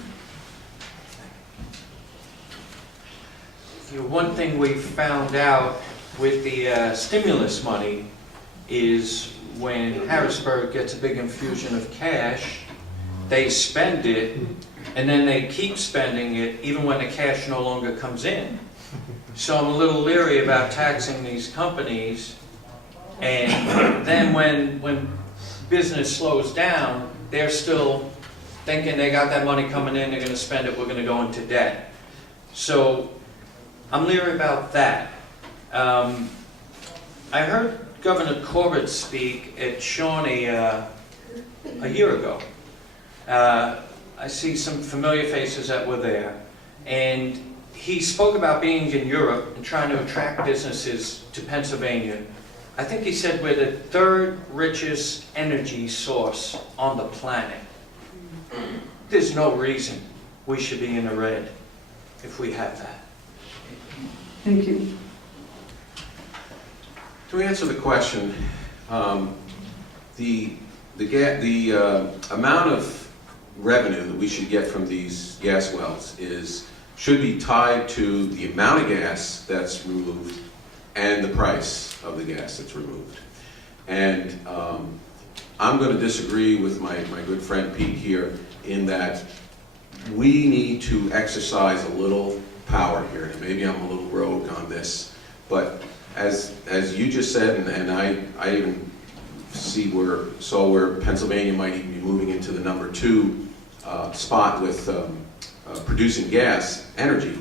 One thing we found out with the stimulus money is when Harrisburg gets a big infusion of cash, they spend it, and then they keep spending it even when the cash no longer comes in. So I'm a little leery about taxing these companies, and then when business slows down, they're still thinking they got that money coming in, they're going to spend it, we're going to go into debt. So I'm leery about that. I heard Governor Corbett speak at Shawnee a year ago. I see some familiar faces that were there, and he spoke about being in Europe and trying to attract businesses to Pennsylvania. I think he said we're the third richest energy source on the planet. There's no reason we should be in the red if we have that. Thank you. To answer the question, the amount of revenue that we should get from these gas wells should be tied to the amount of gas that's removed and the price of the gas that's removed. And I'm going to disagree with my good friend Pete here in that we need to exercise a little power here. And maybe I'm a little rogue on this, but as you just said, and I even saw where Pennsylvania might even be moving into the number 2 spot with producing gas energy.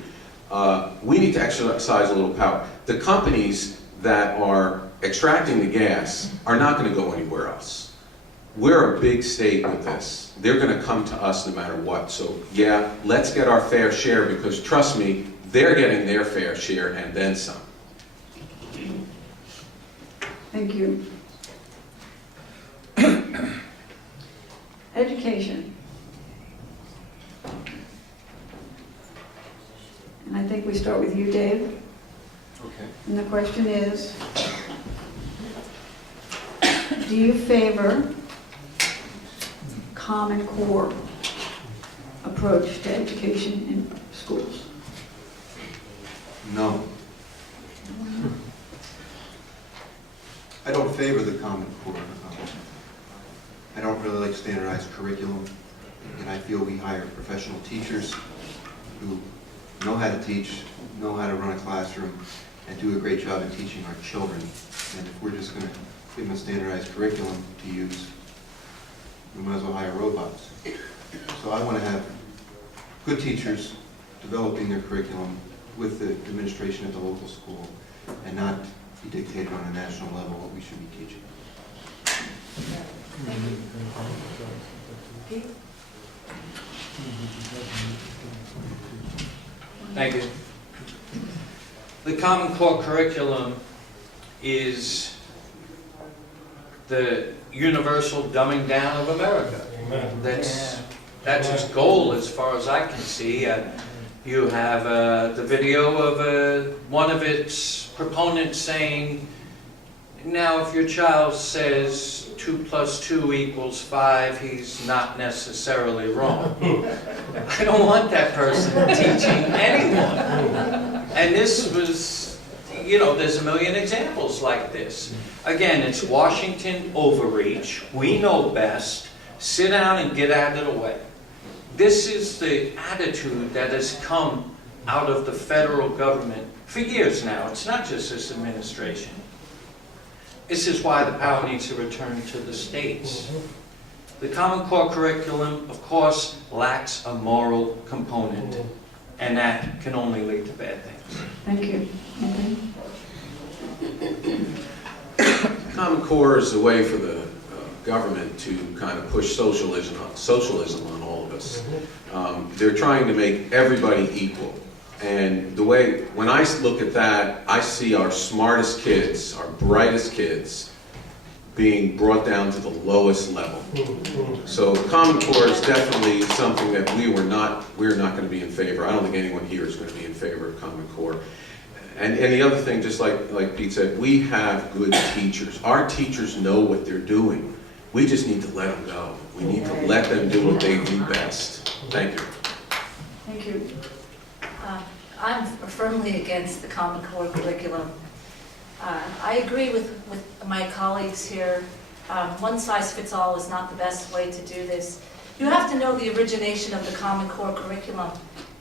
We need to exercise a little power. The companies that are extracting the gas are not going to go anywhere else. We're a big state with this. They're going to come to us no matter what. So yeah, let's get our fair share, because trust me, they're getting their fair share and then some. Thank you. Education. And I think we start with you, Dave. Okay. And the question is, do you favor Common Core approach to education in schools? No. I don't favor the Common Core. I don't really like standardized curriculum, and I feel we hire professional teachers who know how to teach, know how to run a classroom, and do a great job in teaching our children. And if we're just going to give them a standardized curriculum to use, we might as well hire robots. So I want to have good teachers developing their curriculum with the administration at the local school, and not be dictated on a national level what we should be teaching. Thank you. The Common Core curriculum is the universal dumbing down of America. That's its goal as far as I can see. You have the video of one of its proponents saying, now if your child says 2 + 2 = 5, he's not necessarily wrong. I don't want that person teaching anyone. And this was, there's a million examples like this. Again, it's Washington overreach. We know best. Sit down and get out of the way. This is the attitude that has come out of the federal government for years now. It's not just this administration. This is why the power needs to return to the states. The Common Core curriculum, of course, lacks a moral component, and that can only lead to bad things. Thank you. Okay. Common Core is a way for the government to kind of push socialism on all of us. They're trying to make everybody equal. And the way, when I look at that, I see our smartest kids, our brightest kids, being brought down to the lowest level. So Common Core is definitely something that we're not going to be in favor. I don't think anyone here is going to be in favor of Common Core. And the other thing, just like Pete said, we have good teachers. Our teachers know what they're doing. We just need to let them go. We need to let them do what they do best. Thank you. Thank you. I'm firmly against the Common Core curriculum. I agree with my colleagues here. One size fits all is not the best way to do this. You have to know the origination of the Common Core curriculum.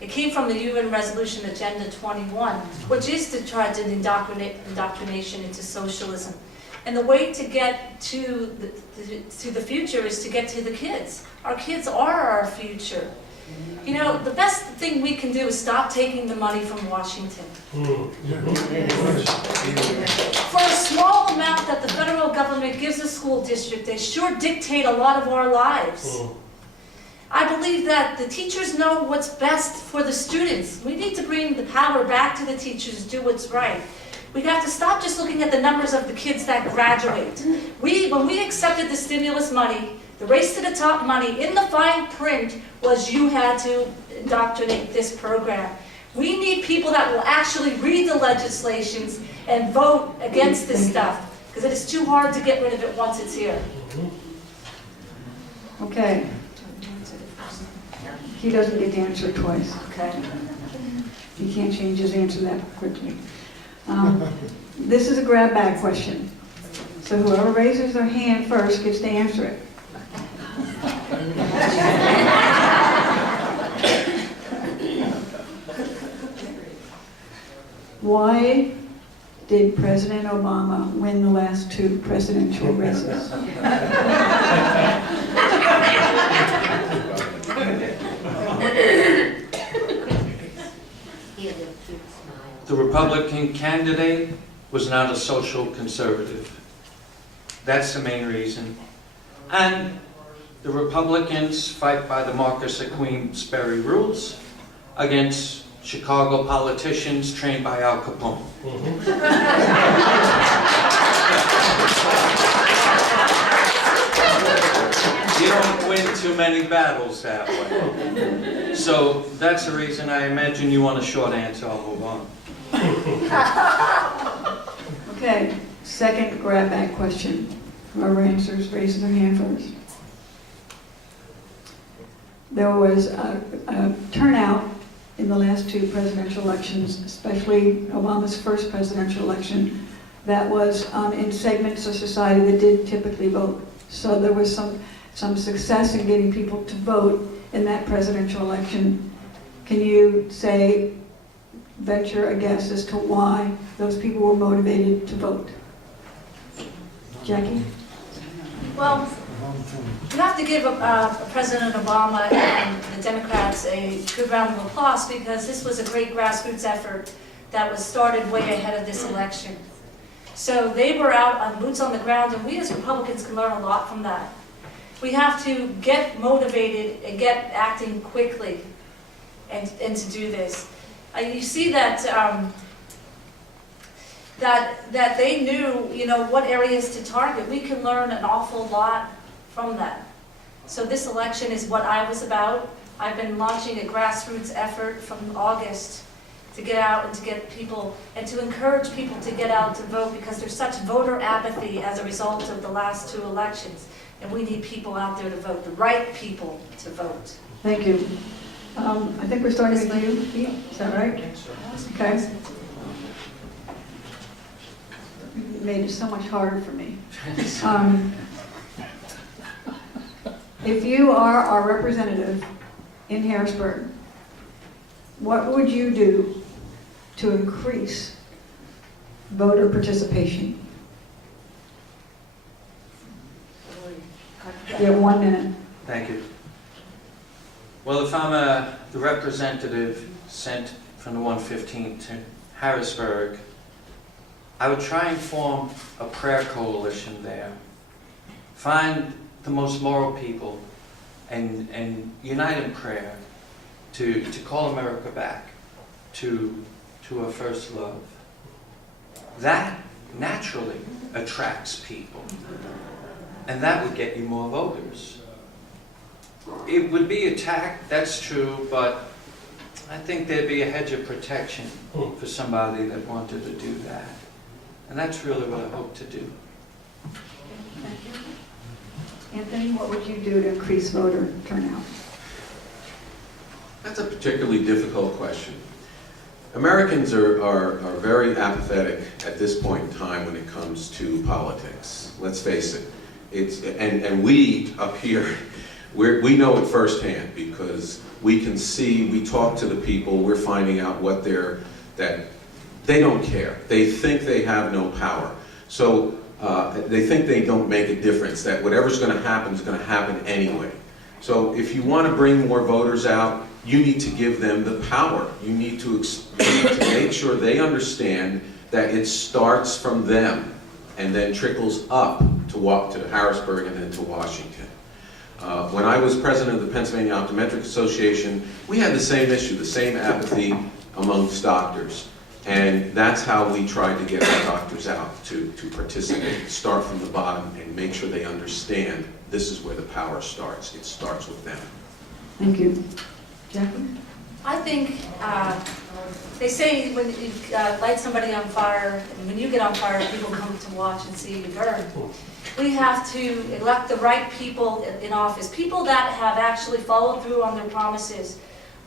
It came from the UN Resolution Agenda 21, which is to try to indoctrination into socialism. And the way to get to the future is to get to the kids. Our kids are our future. You know, the best thing we can do is stop taking the money from Washington. For a small amount that the federal government gives a school district, they sure dictate a lot of our lives. I believe that the teachers know what's best for the students. We need to bring the power back to the teachers to do what's right. We have to stop just looking at the numbers of the kids that graduate. When we accepted the stimulus money, the race to the top money, in the fine print was you had to indoctrinate this program. We need people that will actually read the legislations and vote against this stuff, because it is too hard to get rid of it once it's here. Okay. He doesn't get to answer twice. Okay. He can't change his answer that quickly. This is a grab bag question. So whoever raises their hand first gets to answer it. Why did President Obama win the last 2 presidential races? The Republican candidate was not a social conservative. That's the main reason. And the Republicans fight by the Marcus of Queensberry rules against Chicago politicians trained by Al Capone. You don't win too many battles that way. So that's the reason. I imagine you want a short answer. I'll move on. Okay, second grab bag question. Whoever answers raises their hand first. There was a turnout in the last 2 presidential elections, especially Obama's first presidential election, that was in segments of society that didn't typically vote. So there was some success in getting people to vote in that presidential election. Can you venture a guess as to why those people were motivated to vote? Jackie? Well, you have to give President Obama and the Democrats a good round of applause, because this was a great grassroots effort that was started way ahead of this election. So they were out on boots on the ground, and we as Republicans can learn a lot from that. We have to get motivated and get acting quickly and to do this. You see that that they knew, what areas to target. We can learn an awful lot from that. So this election is what I was about. I've been launching a grassroots effort from August to get out and to get people, and to encourage people to get out to vote, because there's such voter apathy as a result of the last 2 elections. And we need people out there to vote, the right people to vote. Thank you. I think we're starting with you, Pete. Is that right? Okay. You made it so much harder for me. If you are our representative in Harrisburg, what would you do to increase voter participation? You have 1 minute. Thank you. Well, if I'm the representative sent from the 115th to Harrisburg, I would try and form a prayer coalition there. Find the most moral people and unite in prayer to call America back to a first love. That naturally attracts people, and that would get you more voters. It would be attacked, that's true, but I think there'd be a hedge of protection for somebody that wanted to do that. And that's really what I hope to do. Thank you. Anthony, what would you do to increase voter turnout? That's a particularly difficult question. Americans are very apathetic at this point in time when it comes to politics. Let's face it. And we up here, we know it firsthand because we can see, we talk to the people, we're finding out what that they don't care. They think they have no power. So they think they don't make a difference, that whatever's going to happen is going to happen anyway. So if you want to bring more voters out, you need to give them the power. You need to make sure they understand that it starts from them and then trickles up to Harrisburg and then to Washington. When I was president of the Pennsylvania Optometric Association, we had the same issue, the same apathy amongst doctors. And that's how we tried to get our doctors out to participate, start from the bottom and make sure they understand this is where the power starts. It starts with them. Thank you. Jackie? I think they say when you light somebody on fire, and when you get on fire, people come to watch and see you burn. We have to elect the right people in office, people that have actually followed through on their promises.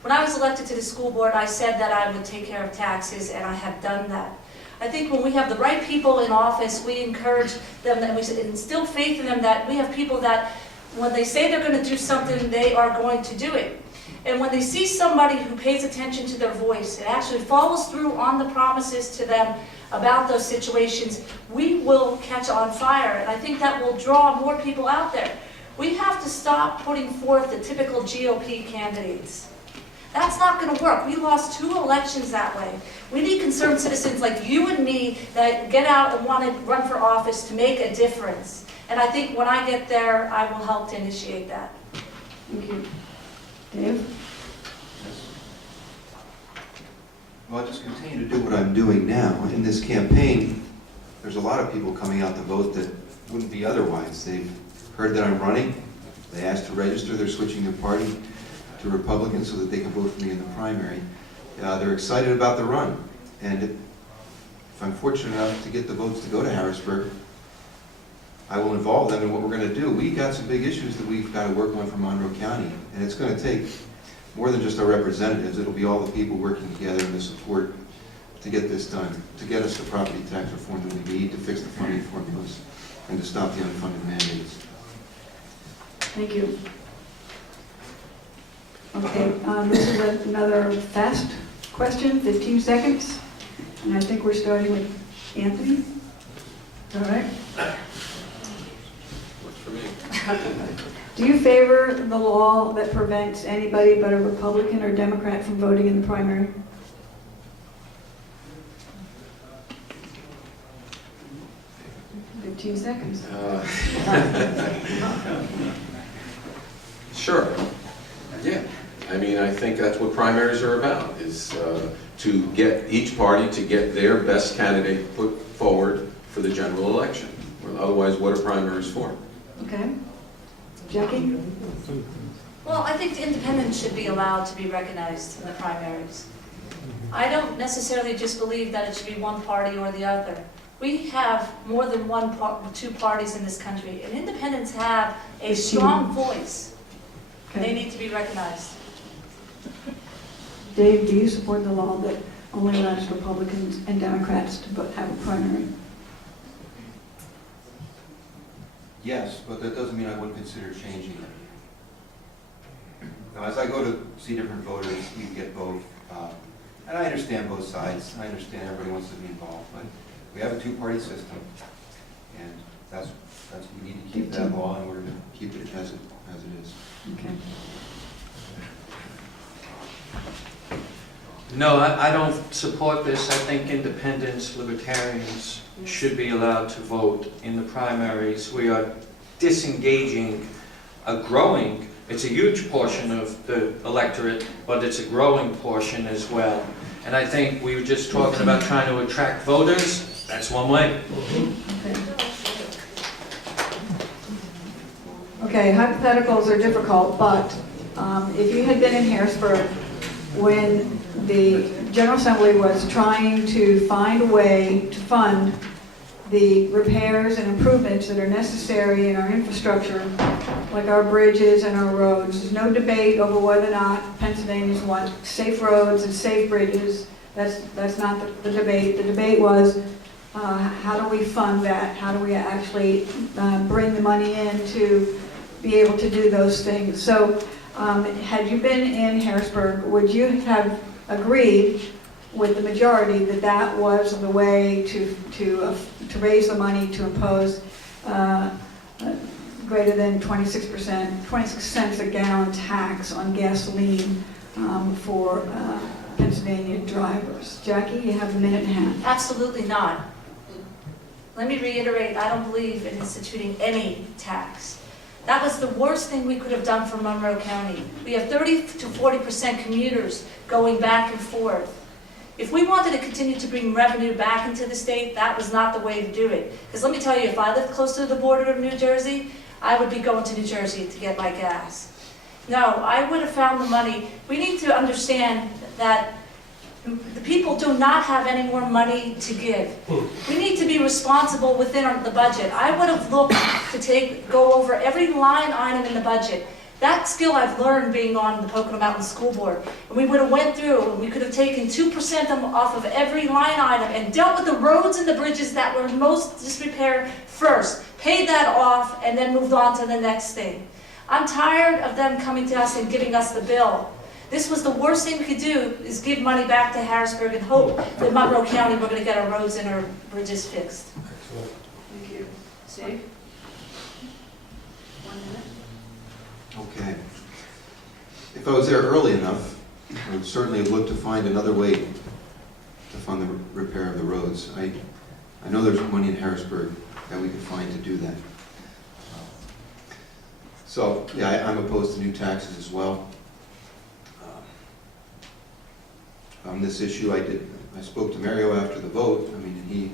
When I was elected to the school board, I said that I would take care of taxes, and I have done that. I think when we have the right people in office, we encourage them, and we instill faith in them that we have people that when they say they're going to do something, they are going to do it. And when they see somebody who pays attention to their voice and actually follows through on the promises to them about those situations, we will catch on fire. And I think that will draw more people out there. We have to stop putting forth the typical GOP candidates. That's not going to work. We lost 2 elections that way. We need concerned citizens like you and me that get out and want to run for office to make a difference. And I think when I get there, I will help to initiate that. Thank you. Dave? Well, I'll just continue to do what I'm doing now. In this campaign, there's a lot of people coming out to vote that wouldn't be otherwise. They've heard that I'm running. They asked to register. They're switching their party to Republican so that they can vote for me in the primary. They're excited about the run. And if I'm fortunate enough to get the votes to go to Harrisburg, I will involve them in what we're going to do. We've got some big issues that we've got to work on for Monroe County, and it's going to take more than just our representatives. It'll be all the people working together in the support to get this done, to get us the property tax reform that we need, to fix the funding formulas, and to stop the unfunded mandates. Thank you. Okay, this is another fast question, 15 seconds. And I think we're starting with Anthony. All right. Works for me. Do you favor the law that prevents anybody but a Republican or Democrat from voting in the primary? $15 seconds. Sure. Yeah. I mean, I think that's what primaries are about, is to get each party to get their best candidate put forward for the general election. Otherwise, what are primaries for? Okay. Jackie? Well, I think the independents should be allowed to be recognized in the primaries. I don't necessarily just believe that it should be one party or the other. We have more than 2 parties in this country, and independents have a strong voice, and they need to be recognized. Dave, do you support the law that only allows Republicans and Democrats to have a primary? Yes, but that doesn't mean I wouldn't consider changing it. Now, as I go to see different voters, you can get both. And I understand both sides. I understand everybody wants to be involved, but we have a 2-party system. And that's, we need to keep that law, and we're gonna keep it as it is. Okay. No, I don't support this. I think independents, libertarians should be allowed to vote in the primaries. We are disengaging a growing, it's a huge portion of the electorate, but it's a growing portion as well. And I think we were just talking about trying to attract voters. That's one way. Okay, hypotheticals are difficult, but if you had been in Harrisburg when the General Assembly was trying to find a way to fund the repairs and improvements that are necessary in our infrastructure, like our bridges and our roads. There's no debate over whether or not Pennsylvanians want safe roads and safe bridges. That's not the debate. The debate was, how do we fund that? How do we actually bring the money in to be able to do those things? So had you been in Harrisburg, would you have agreed with the majority that that was the way to raise the money to impose greater than 26%, 26 cents a gallon tax on gasoline for Pennsylvania drivers? Jackie, you have a minute and a half. Absolutely not. Let me reiterate, I don't believe in instituting any tax. That was the worst thing we could have done for Monroe County. We have 30 to 40% commuters going back and forth. If we wanted to continue to bring revenue back into the state, that was not the way to do it. Because let me tell you, if I lived close to the border of New Jersey, I would be going to New Jersey to get my gas. No, I would have found the money. We need to understand that the people do not have any more money to give. We need to be responsible within the budget. I would have looked to go over every line item in the budget. That skill I've learned being on the Pocono Mountain School Board. And we would have went through and we could have taken 2% off of every line item and dealt with the roads and the bridges that were most disrepair first, paid that off, and then moved on to the next thing. I'm tired of them coming to us and giving us the bill. This was the worst thing we could do, is give money back to Harrisburg and hope that in Monroe County we're going to get our roads and our bridges fixed. Thank you. Steve? 1 minute. Okay. If I was there early enough, I would certainly have looked to find another way to fund the repair of the roads. I know there's money in Harrisburg that we could find to do that. So, yeah, I'm opposed to new taxes as well. On this issue, I spoke to Mario after the vote. I mean, and he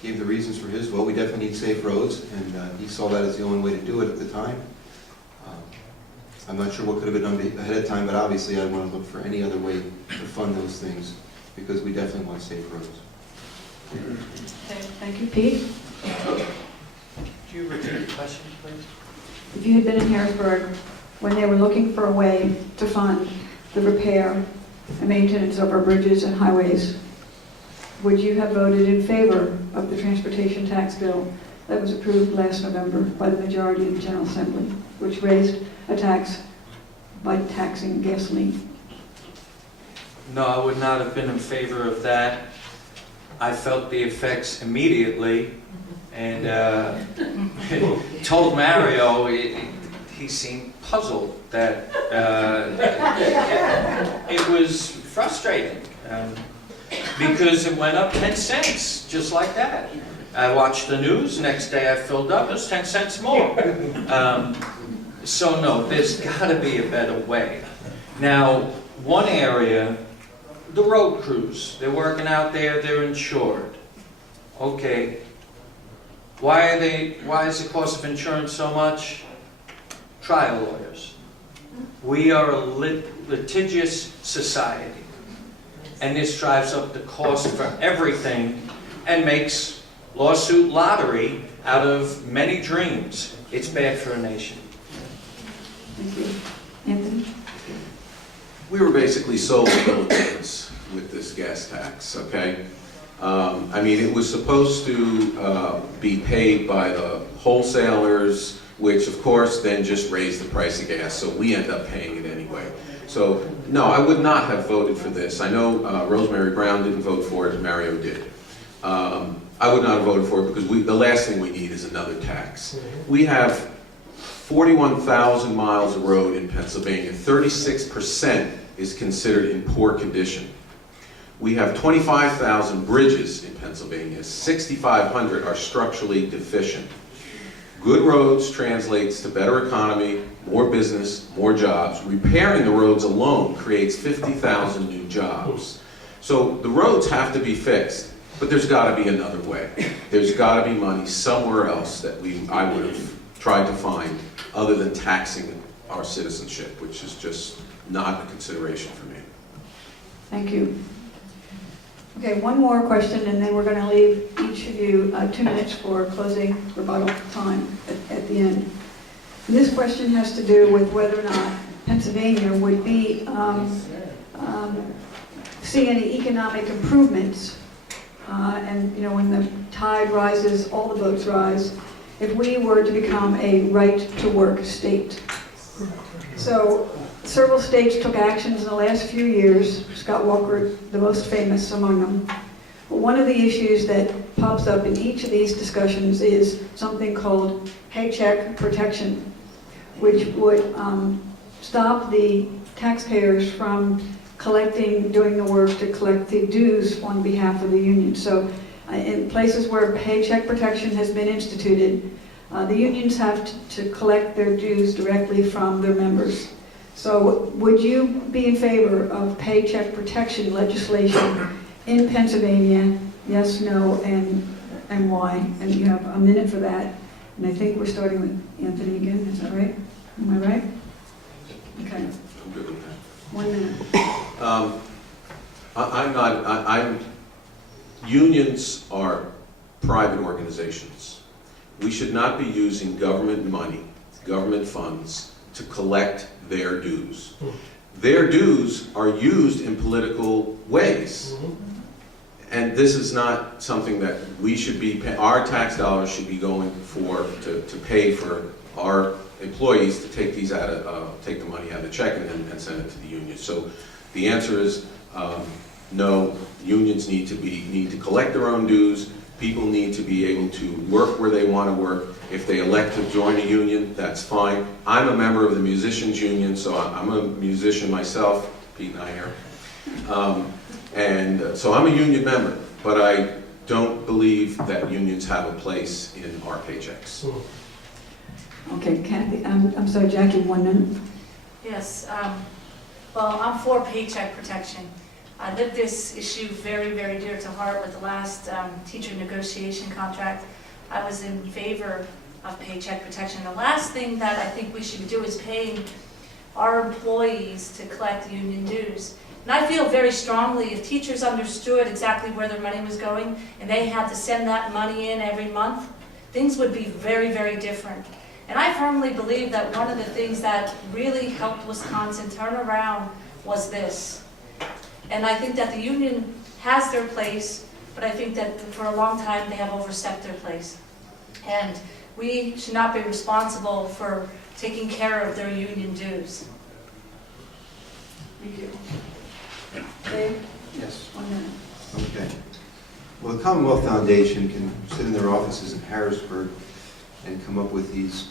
gave the reasons for his vote. We definitely need safe roads, and he saw that as the only way to do it at the time. I'm not sure what could have been done ahead of time, but obviously I want to look for any other way to fund those things, because we definitely want safe roads. Okay, thank you. Pete? Do you repeat the question, please? If you had been in Harrisburg when they were looking for a way to fund the repair and maintenance of our bridges and highways, would you have voted in favor of the transportation tax bill that was approved last November by the majority of the General Assembly, which raised a tax by taxing gasoline? No, I would not have been in favor of that. I felt the effects immediately, and told Mario, he seemed puzzled that it was frustrating, because it went up 10 cents, just like that. I watched the news, next day I filled up, it was 10 cents more. So no, there's got to be a better way. Now, one area, the road crews, they're working out there, they're insured. Okay, why is the cost of insurance so much? Trial lawyers. We are a litigious society, and this drives up the cost for everything and makes lawsuit lottery out of many dreams. It's bad for a nation. Thank you. Anthony? We were basically sold Philippines with this gas tax, okay? I mean, it was supposed to be paid by the wholesalers, which of course then just raised the price of gas, so we end up paying it anyway. So, no, I would not have voted for this. I know Rosemary Brown didn't vote for it, Mario did. I would not have voted for it because the last thing we need is another tax. We have 41,000 miles of road in Pennsylvania. 36% is considered in poor condition. We have 25,000 bridges in Pennsylvania. 6,500 are structurally deficient. Good roads translates to better economy, more business, more jobs. Repairing the roads alone creates 50,000 new jobs. So the roads have to be fixed, but there's got to be another way. There's got to be money somewhere else that I would have tried to find other than taxing our citizenship, which is just not a consideration for me. Thank you. Okay, one more question, and then we're going to leave each of you 2 minutes for closing rebuttal time at the end. And this question has to do with whether or not Pennsylvania would be see any economic improvements, and you know, when the tide rises, all the boats rise, if we were to become a right-to-work state. So several states took actions in the last few years, Scott Walker the most famous among them. But one of the issues that pops up in each of these discussions is something called paycheck protection, which would stop the taxpayers from doing the work to collect the dues on behalf of the union. So in places where paycheck protection has been instituted, the unions have to collect their dues directly from their members. So would you be in favor of paycheck protection legislation in Pennsylvania? Yes, no, and why? And you have a minute for that. And I think we're starting with Anthony again, is that right? Am I right? Okay, I'm good with that. 1 minute. Unions are private organizations. We should not be using government money, government funds, to collect their dues. Their dues are used in political ways. And this is not something that we should be, our tax dollars should be going to pay for our employees to take these take the money out of the check and send it to the union. So the answer is no. Unions need to collect their own dues. People need to be able to work where they want to work. If they elect to join a union, that's fine. I'm a member of the musicians union, so I'm a musician myself. Pete and I here, so I'm a union member. But I don't believe that unions have a place in our paychecks. Okay, Kathy, I'm sorry, Jackie, 1 minute. Yes, well, I'm for paycheck protection. I lived this issue very, very dear to heart with the last teacher negotiation contract. I was in favor of paycheck protection. The last thing that I think we should do is paying our employees to collect union dues. And I feel very strongly if teachers understood exactly where their money was going and they had to send that money in every month, things would be very, very different. And I firmly believe that one of the things that really helped Wisconsin turn around was this. And I think that the union has their place, but I think that for a long time they have overstepped their place. And we should not be responsible for taking care of their union dues. Thank you. Dave? Yes. 1 minute. Okay. Well, the Commonwealth Foundation can sit in their offices in Harrisburg and come up with these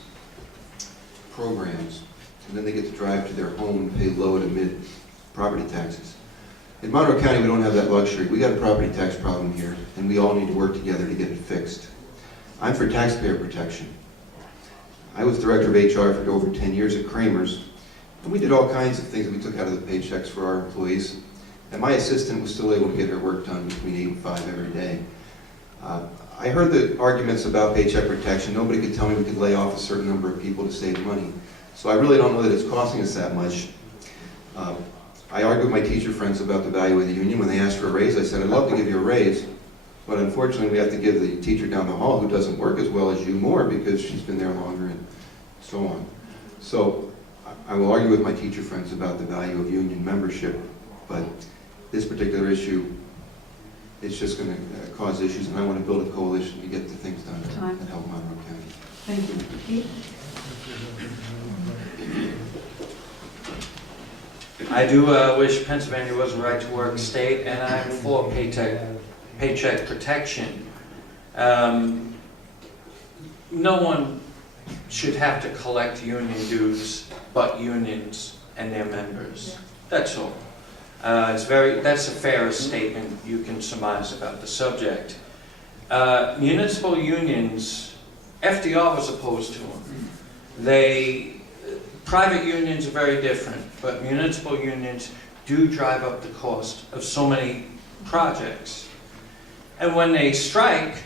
programs, and then they get to drive to their home and pay low to mid property taxes. In Monroe County, we don't have that luxury. We got a property tax problem here, and we all need to work together to get it fixed. I'm for taxpayer protection. I was director of HR for over 10 years at Kramer's, and we did all kinds of things that we took out of the paychecks for our employees, and my assistant was still able to get her work done between 8 and 5 every day. I heard the arguments about paycheck protection. Nobody could tell me we could lay off a certain number of people to save money. So I really don't know that it's costing us that much. I argued with my teacher friends about the value of the union. When they asked for a raise, I said, I'd love to give you a raise, but unfortunately we have to give the teacher down the hall who doesn't work as well as you more because she's been there longer and so on. So I will argue with my teacher friends about the value of union membership, but this particular issue, it's just going to cause issues, and I want to build a coalition to get the things done that help Monroe County. Thank you. Pete? I do wish Pennsylvania was a right-to-work state, and I'm for paycheck paycheck protection. No one should have to collect union dues but unions and their members. That's all. That's the fairest statement you can surmise about the subject. Municipal unions, FDR was opposed to them. Private unions are very different, but municipal unions do drive up the cost of so many projects. And when they strike,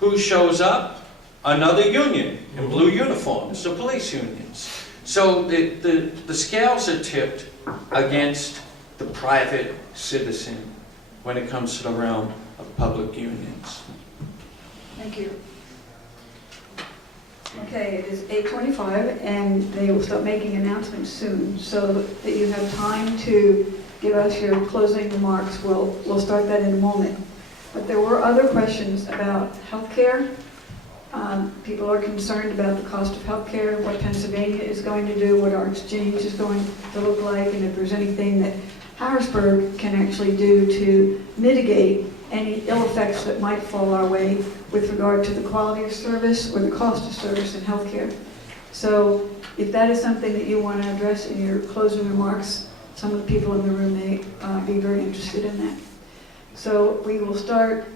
who shows up? Another union in blue uniforms, the police unions. So the scales are tipped against the private citizen when it comes to the realm of public unions. Thank you. Okay, it is 8:25, and they will start making announcements soon, so that you have time to give us your closing remarks. We'll start that in a moment. But there were other questions about healthcare. People are concerned about the cost of healthcare, what Pennsylvania is going to do, what our exchange is going to look like, and if there's anything that Harrisburg can actually do to mitigate any ill effects that might fall our way with regard to the quality of service or the cost of service in healthcare. So if that is something that you want to address in your closing remarks, some of the people in the room may be very interested in that. So we will start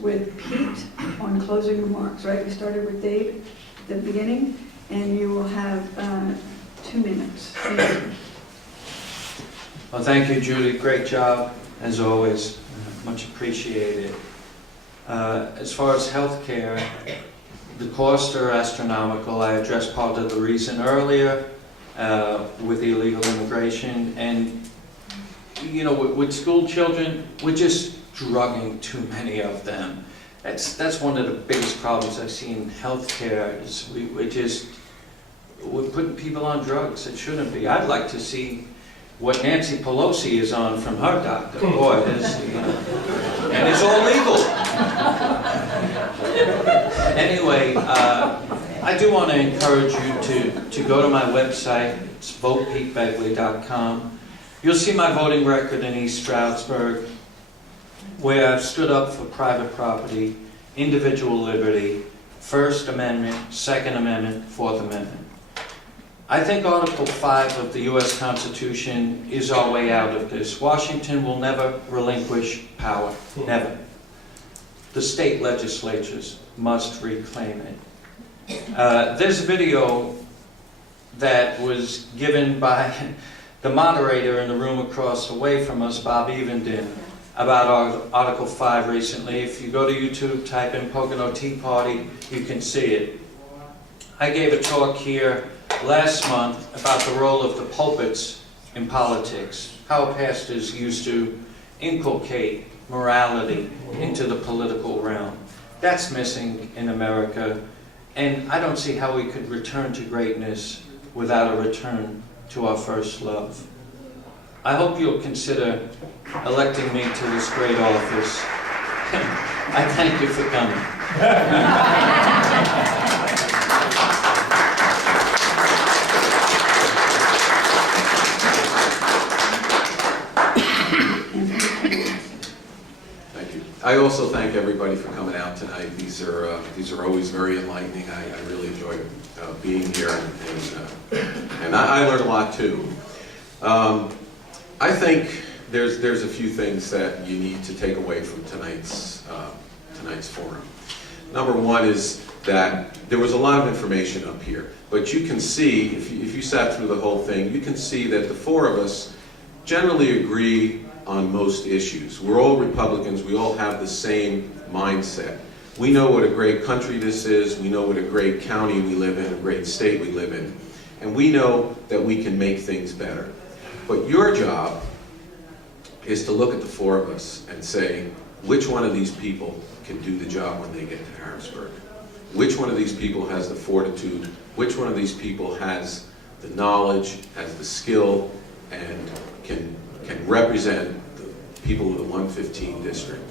with Pete on closing remarks, right? We started with Dave at the beginning, and you will have 2 minutes. Thank you. Well, thank you, Judy. Great job, as always. Much appreciated. As far as healthcare, the costs are astronomical. I addressed part of the reason earlier with illegal immigration. And, you know, with school children, we're just drugging too many of them. That's one of the biggest problems I see in healthcare is we're putting people on drugs that shouldn't be. I'd like to see what Nancy Pelosi is on from her doctor. Boy, and it's all legal. Anyway, I do want to encourage you to go to my website. It's votepetebegley.com. You'll see my voting record in East Stroudsburg, where I've stood up for private property, individual liberty, First Amendment, Second Amendment, Fourth Amendment. I think Article 5 of the U.S. Constitution is our way out of this. Washington will never relinquish power, never. The state legislatures must reclaim it. There's a video that was given by the moderator in the room across the way from us, Bob Evenden, about Article 5 recently. If you go to YouTube, type in Pocono Tea Party, you can see it. I gave a talk here last month about the role of the pulpits in politics, how pastors used to inculcate morality into the political realm. That's missing in America, and I don't see how we could return to greatness without a return to our first love. I hope you'll consider electing me to this great office. I thank you for coming. I also thank everybody for coming out tonight. These are always very enlightening. I really enjoy being here, and I learned a lot too. I think there's a few things that you need to take away from tonight's forum. Number one is that there was a lot of information up here, but you can see, if you sat through the whole thing, you can see that the four of us generally agree on most issues. We're all Republicans. We all have the same mindset. We know what a great country this is. We know what a great county we live in, a great state we live in. And we know that we can make things better. But your job is to look at the four of us and say, which one of these people can do the job when they get to Harrisburg? Which one of these people has the fortitude? Which one of these people has the knowledge, has the skill, and can represent the people of the 115 district?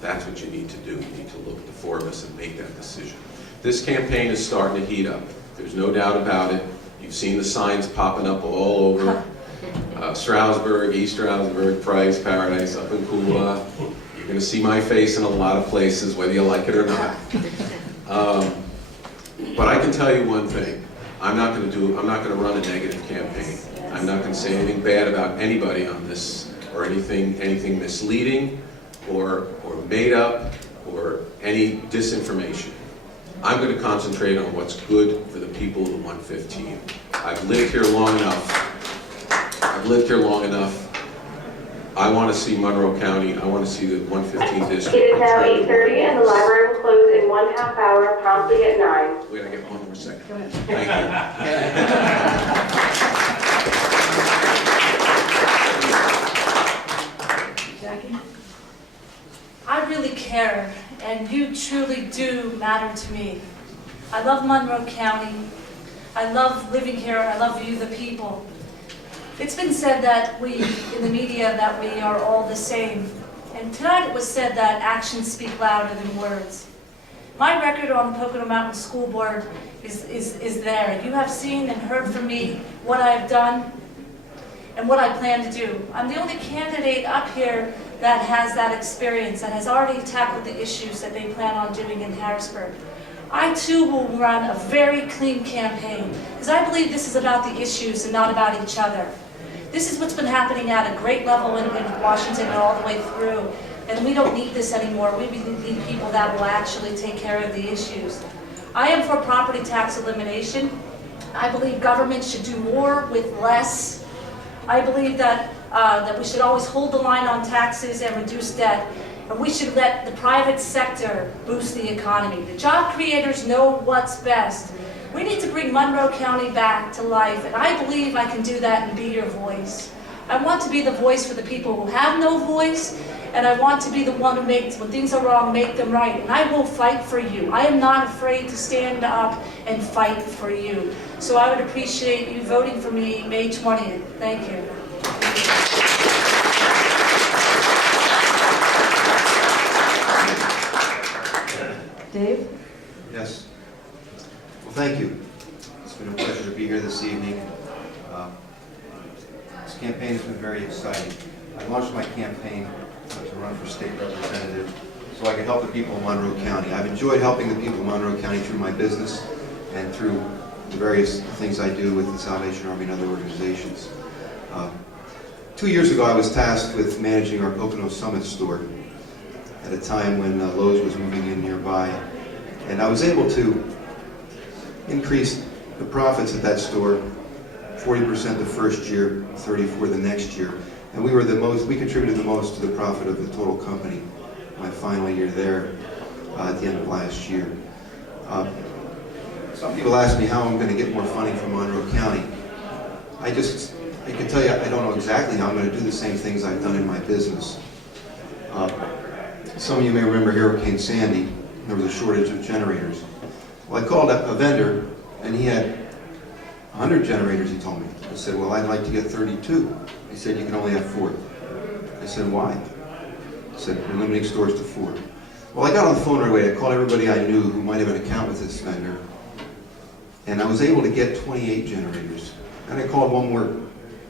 That's what you need to do. You need to look at the four of us and make that decision. This campaign is starting to heat up. There's no doubt about it. You've seen the signs popping up all over Stroudsburg, East Stroudsburg, Price, Paradise, up in Kula. You're going to see my face in a lot of places, whether you like it or not. But I can tell you one thing. I'm not going to run a negative campaign. I'm not going to say anything bad about anybody on this, or anything misleading, or made up, or any disinformation. I'm going to concentrate on what's good for the people of the 115. I've lived here long enough. I want to see Monroe County, I want to see the 115th district. It is now 8:30 and the library will close in 1/2 hour, promptly at 9. Wait, I get one more second. Go ahead. Thank you. Jackie? I really care, and you truly do matter to me. I love Monroe County. I love living here. I love you, the people. It's been said that we, in the media, that we are all the same. And tonight it was said that actions speak louder than words. My record on the Pocono Mountain School Board is there. You have seen and heard from me what I have done and what I plan to do. I'm the only candidate up here that has that experience, that has already tackled the issues that they plan on doing in Harrisburg. I too will run a very clean campaign, because I believe this is about the issues and not about each other. This is what's been happening at a great level in Washington and all the way through, and we don't need this anymore. We need people that will actually take care of the issues. I am for property tax elimination. I believe government should do more with less. I believe that we should always hold the line on taxes and reduce debt. And we should let the private sector boost the economy. The job creators know what's best. We need to bring Monroe County back to life, and I believe I can do that and be your voice. I want to be the voice for the people who have no voice, and I want to be the one who makes, when things are wrong, make them right. And I will fight for you. I am not afraid to stand up and fight for you. So I would appreciate you voting for me May 20th. Thank you. Dave? Yes. Well, thank you. It's been a pleasure to be here this evening. This campaign has been very exciting. I launched my campaign to run for state representative so I could help the people of Monroe County. I've enjoyed helping the people of Monroe County through my business and through the various things I do with the Salvation Army and other organizations. 2 years ago, I was tasked with managing our Pocono Summit store at a time when Lowe's was moving in nearby. And I was able to increase the profits at that store 40% the first year, 34% the next year. And we contributed the most to the profit of the total company my final year there at the end of last year. Some people ask me how I'm going to get more funding from Monroe County. I can tell you I don't know exactly how I'm going to do the same things I've done in my business. Some of you may remember Hurricane Sandy. There was a shortage of generators. Well, I called a vendor, and he had 100 generators, he told me. I said, well, I'd like to get 32. He said, you can only have 4. I said, why? He said, we're limiting stores to 4. Well, I got on the phone right away. I called everybody I knew who might have an account with this vendor, and I was able to get 28 generators. And I called one more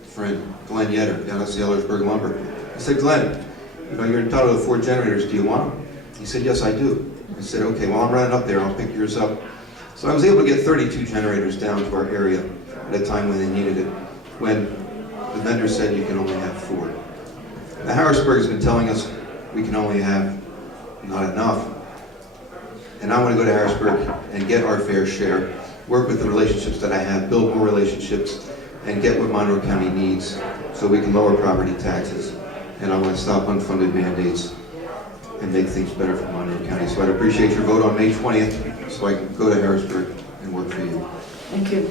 friend, Glenn Yetter, down at Sellersburg Lumber. I said, Glenn, you're entitled to 4 generators. Do you want them? He said, yes, I do. I said, okay, well, I'm running up there. I'll pick yours up. So I was able to get 32 generators down to our area at a time when they needed it, when the vendor said you can only have 4. Now, Harrisburg has been telling us we can only have not enough. And I want to go to Harrisburg and get our fair share, work with the relationships that I have, build more relationships, and get what Monroe County needs so we can lower property taxes. And I want to stop unfunded mandates and make things better for Monroe County. So I'd appreciate your vote on May 20th so I can go to Harrisburg and work for you. Thank you.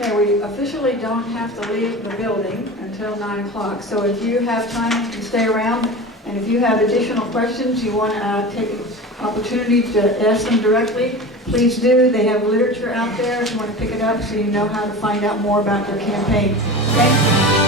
Okay, we officially don't have to leave the building until 9 o'clock. So if you have time, you can stay around. And if you have additional questions, you want to take an opportunity to ask them directly, please do. They have literature out there if you want to pick it up so you know how to find out more about their campaign. Okay?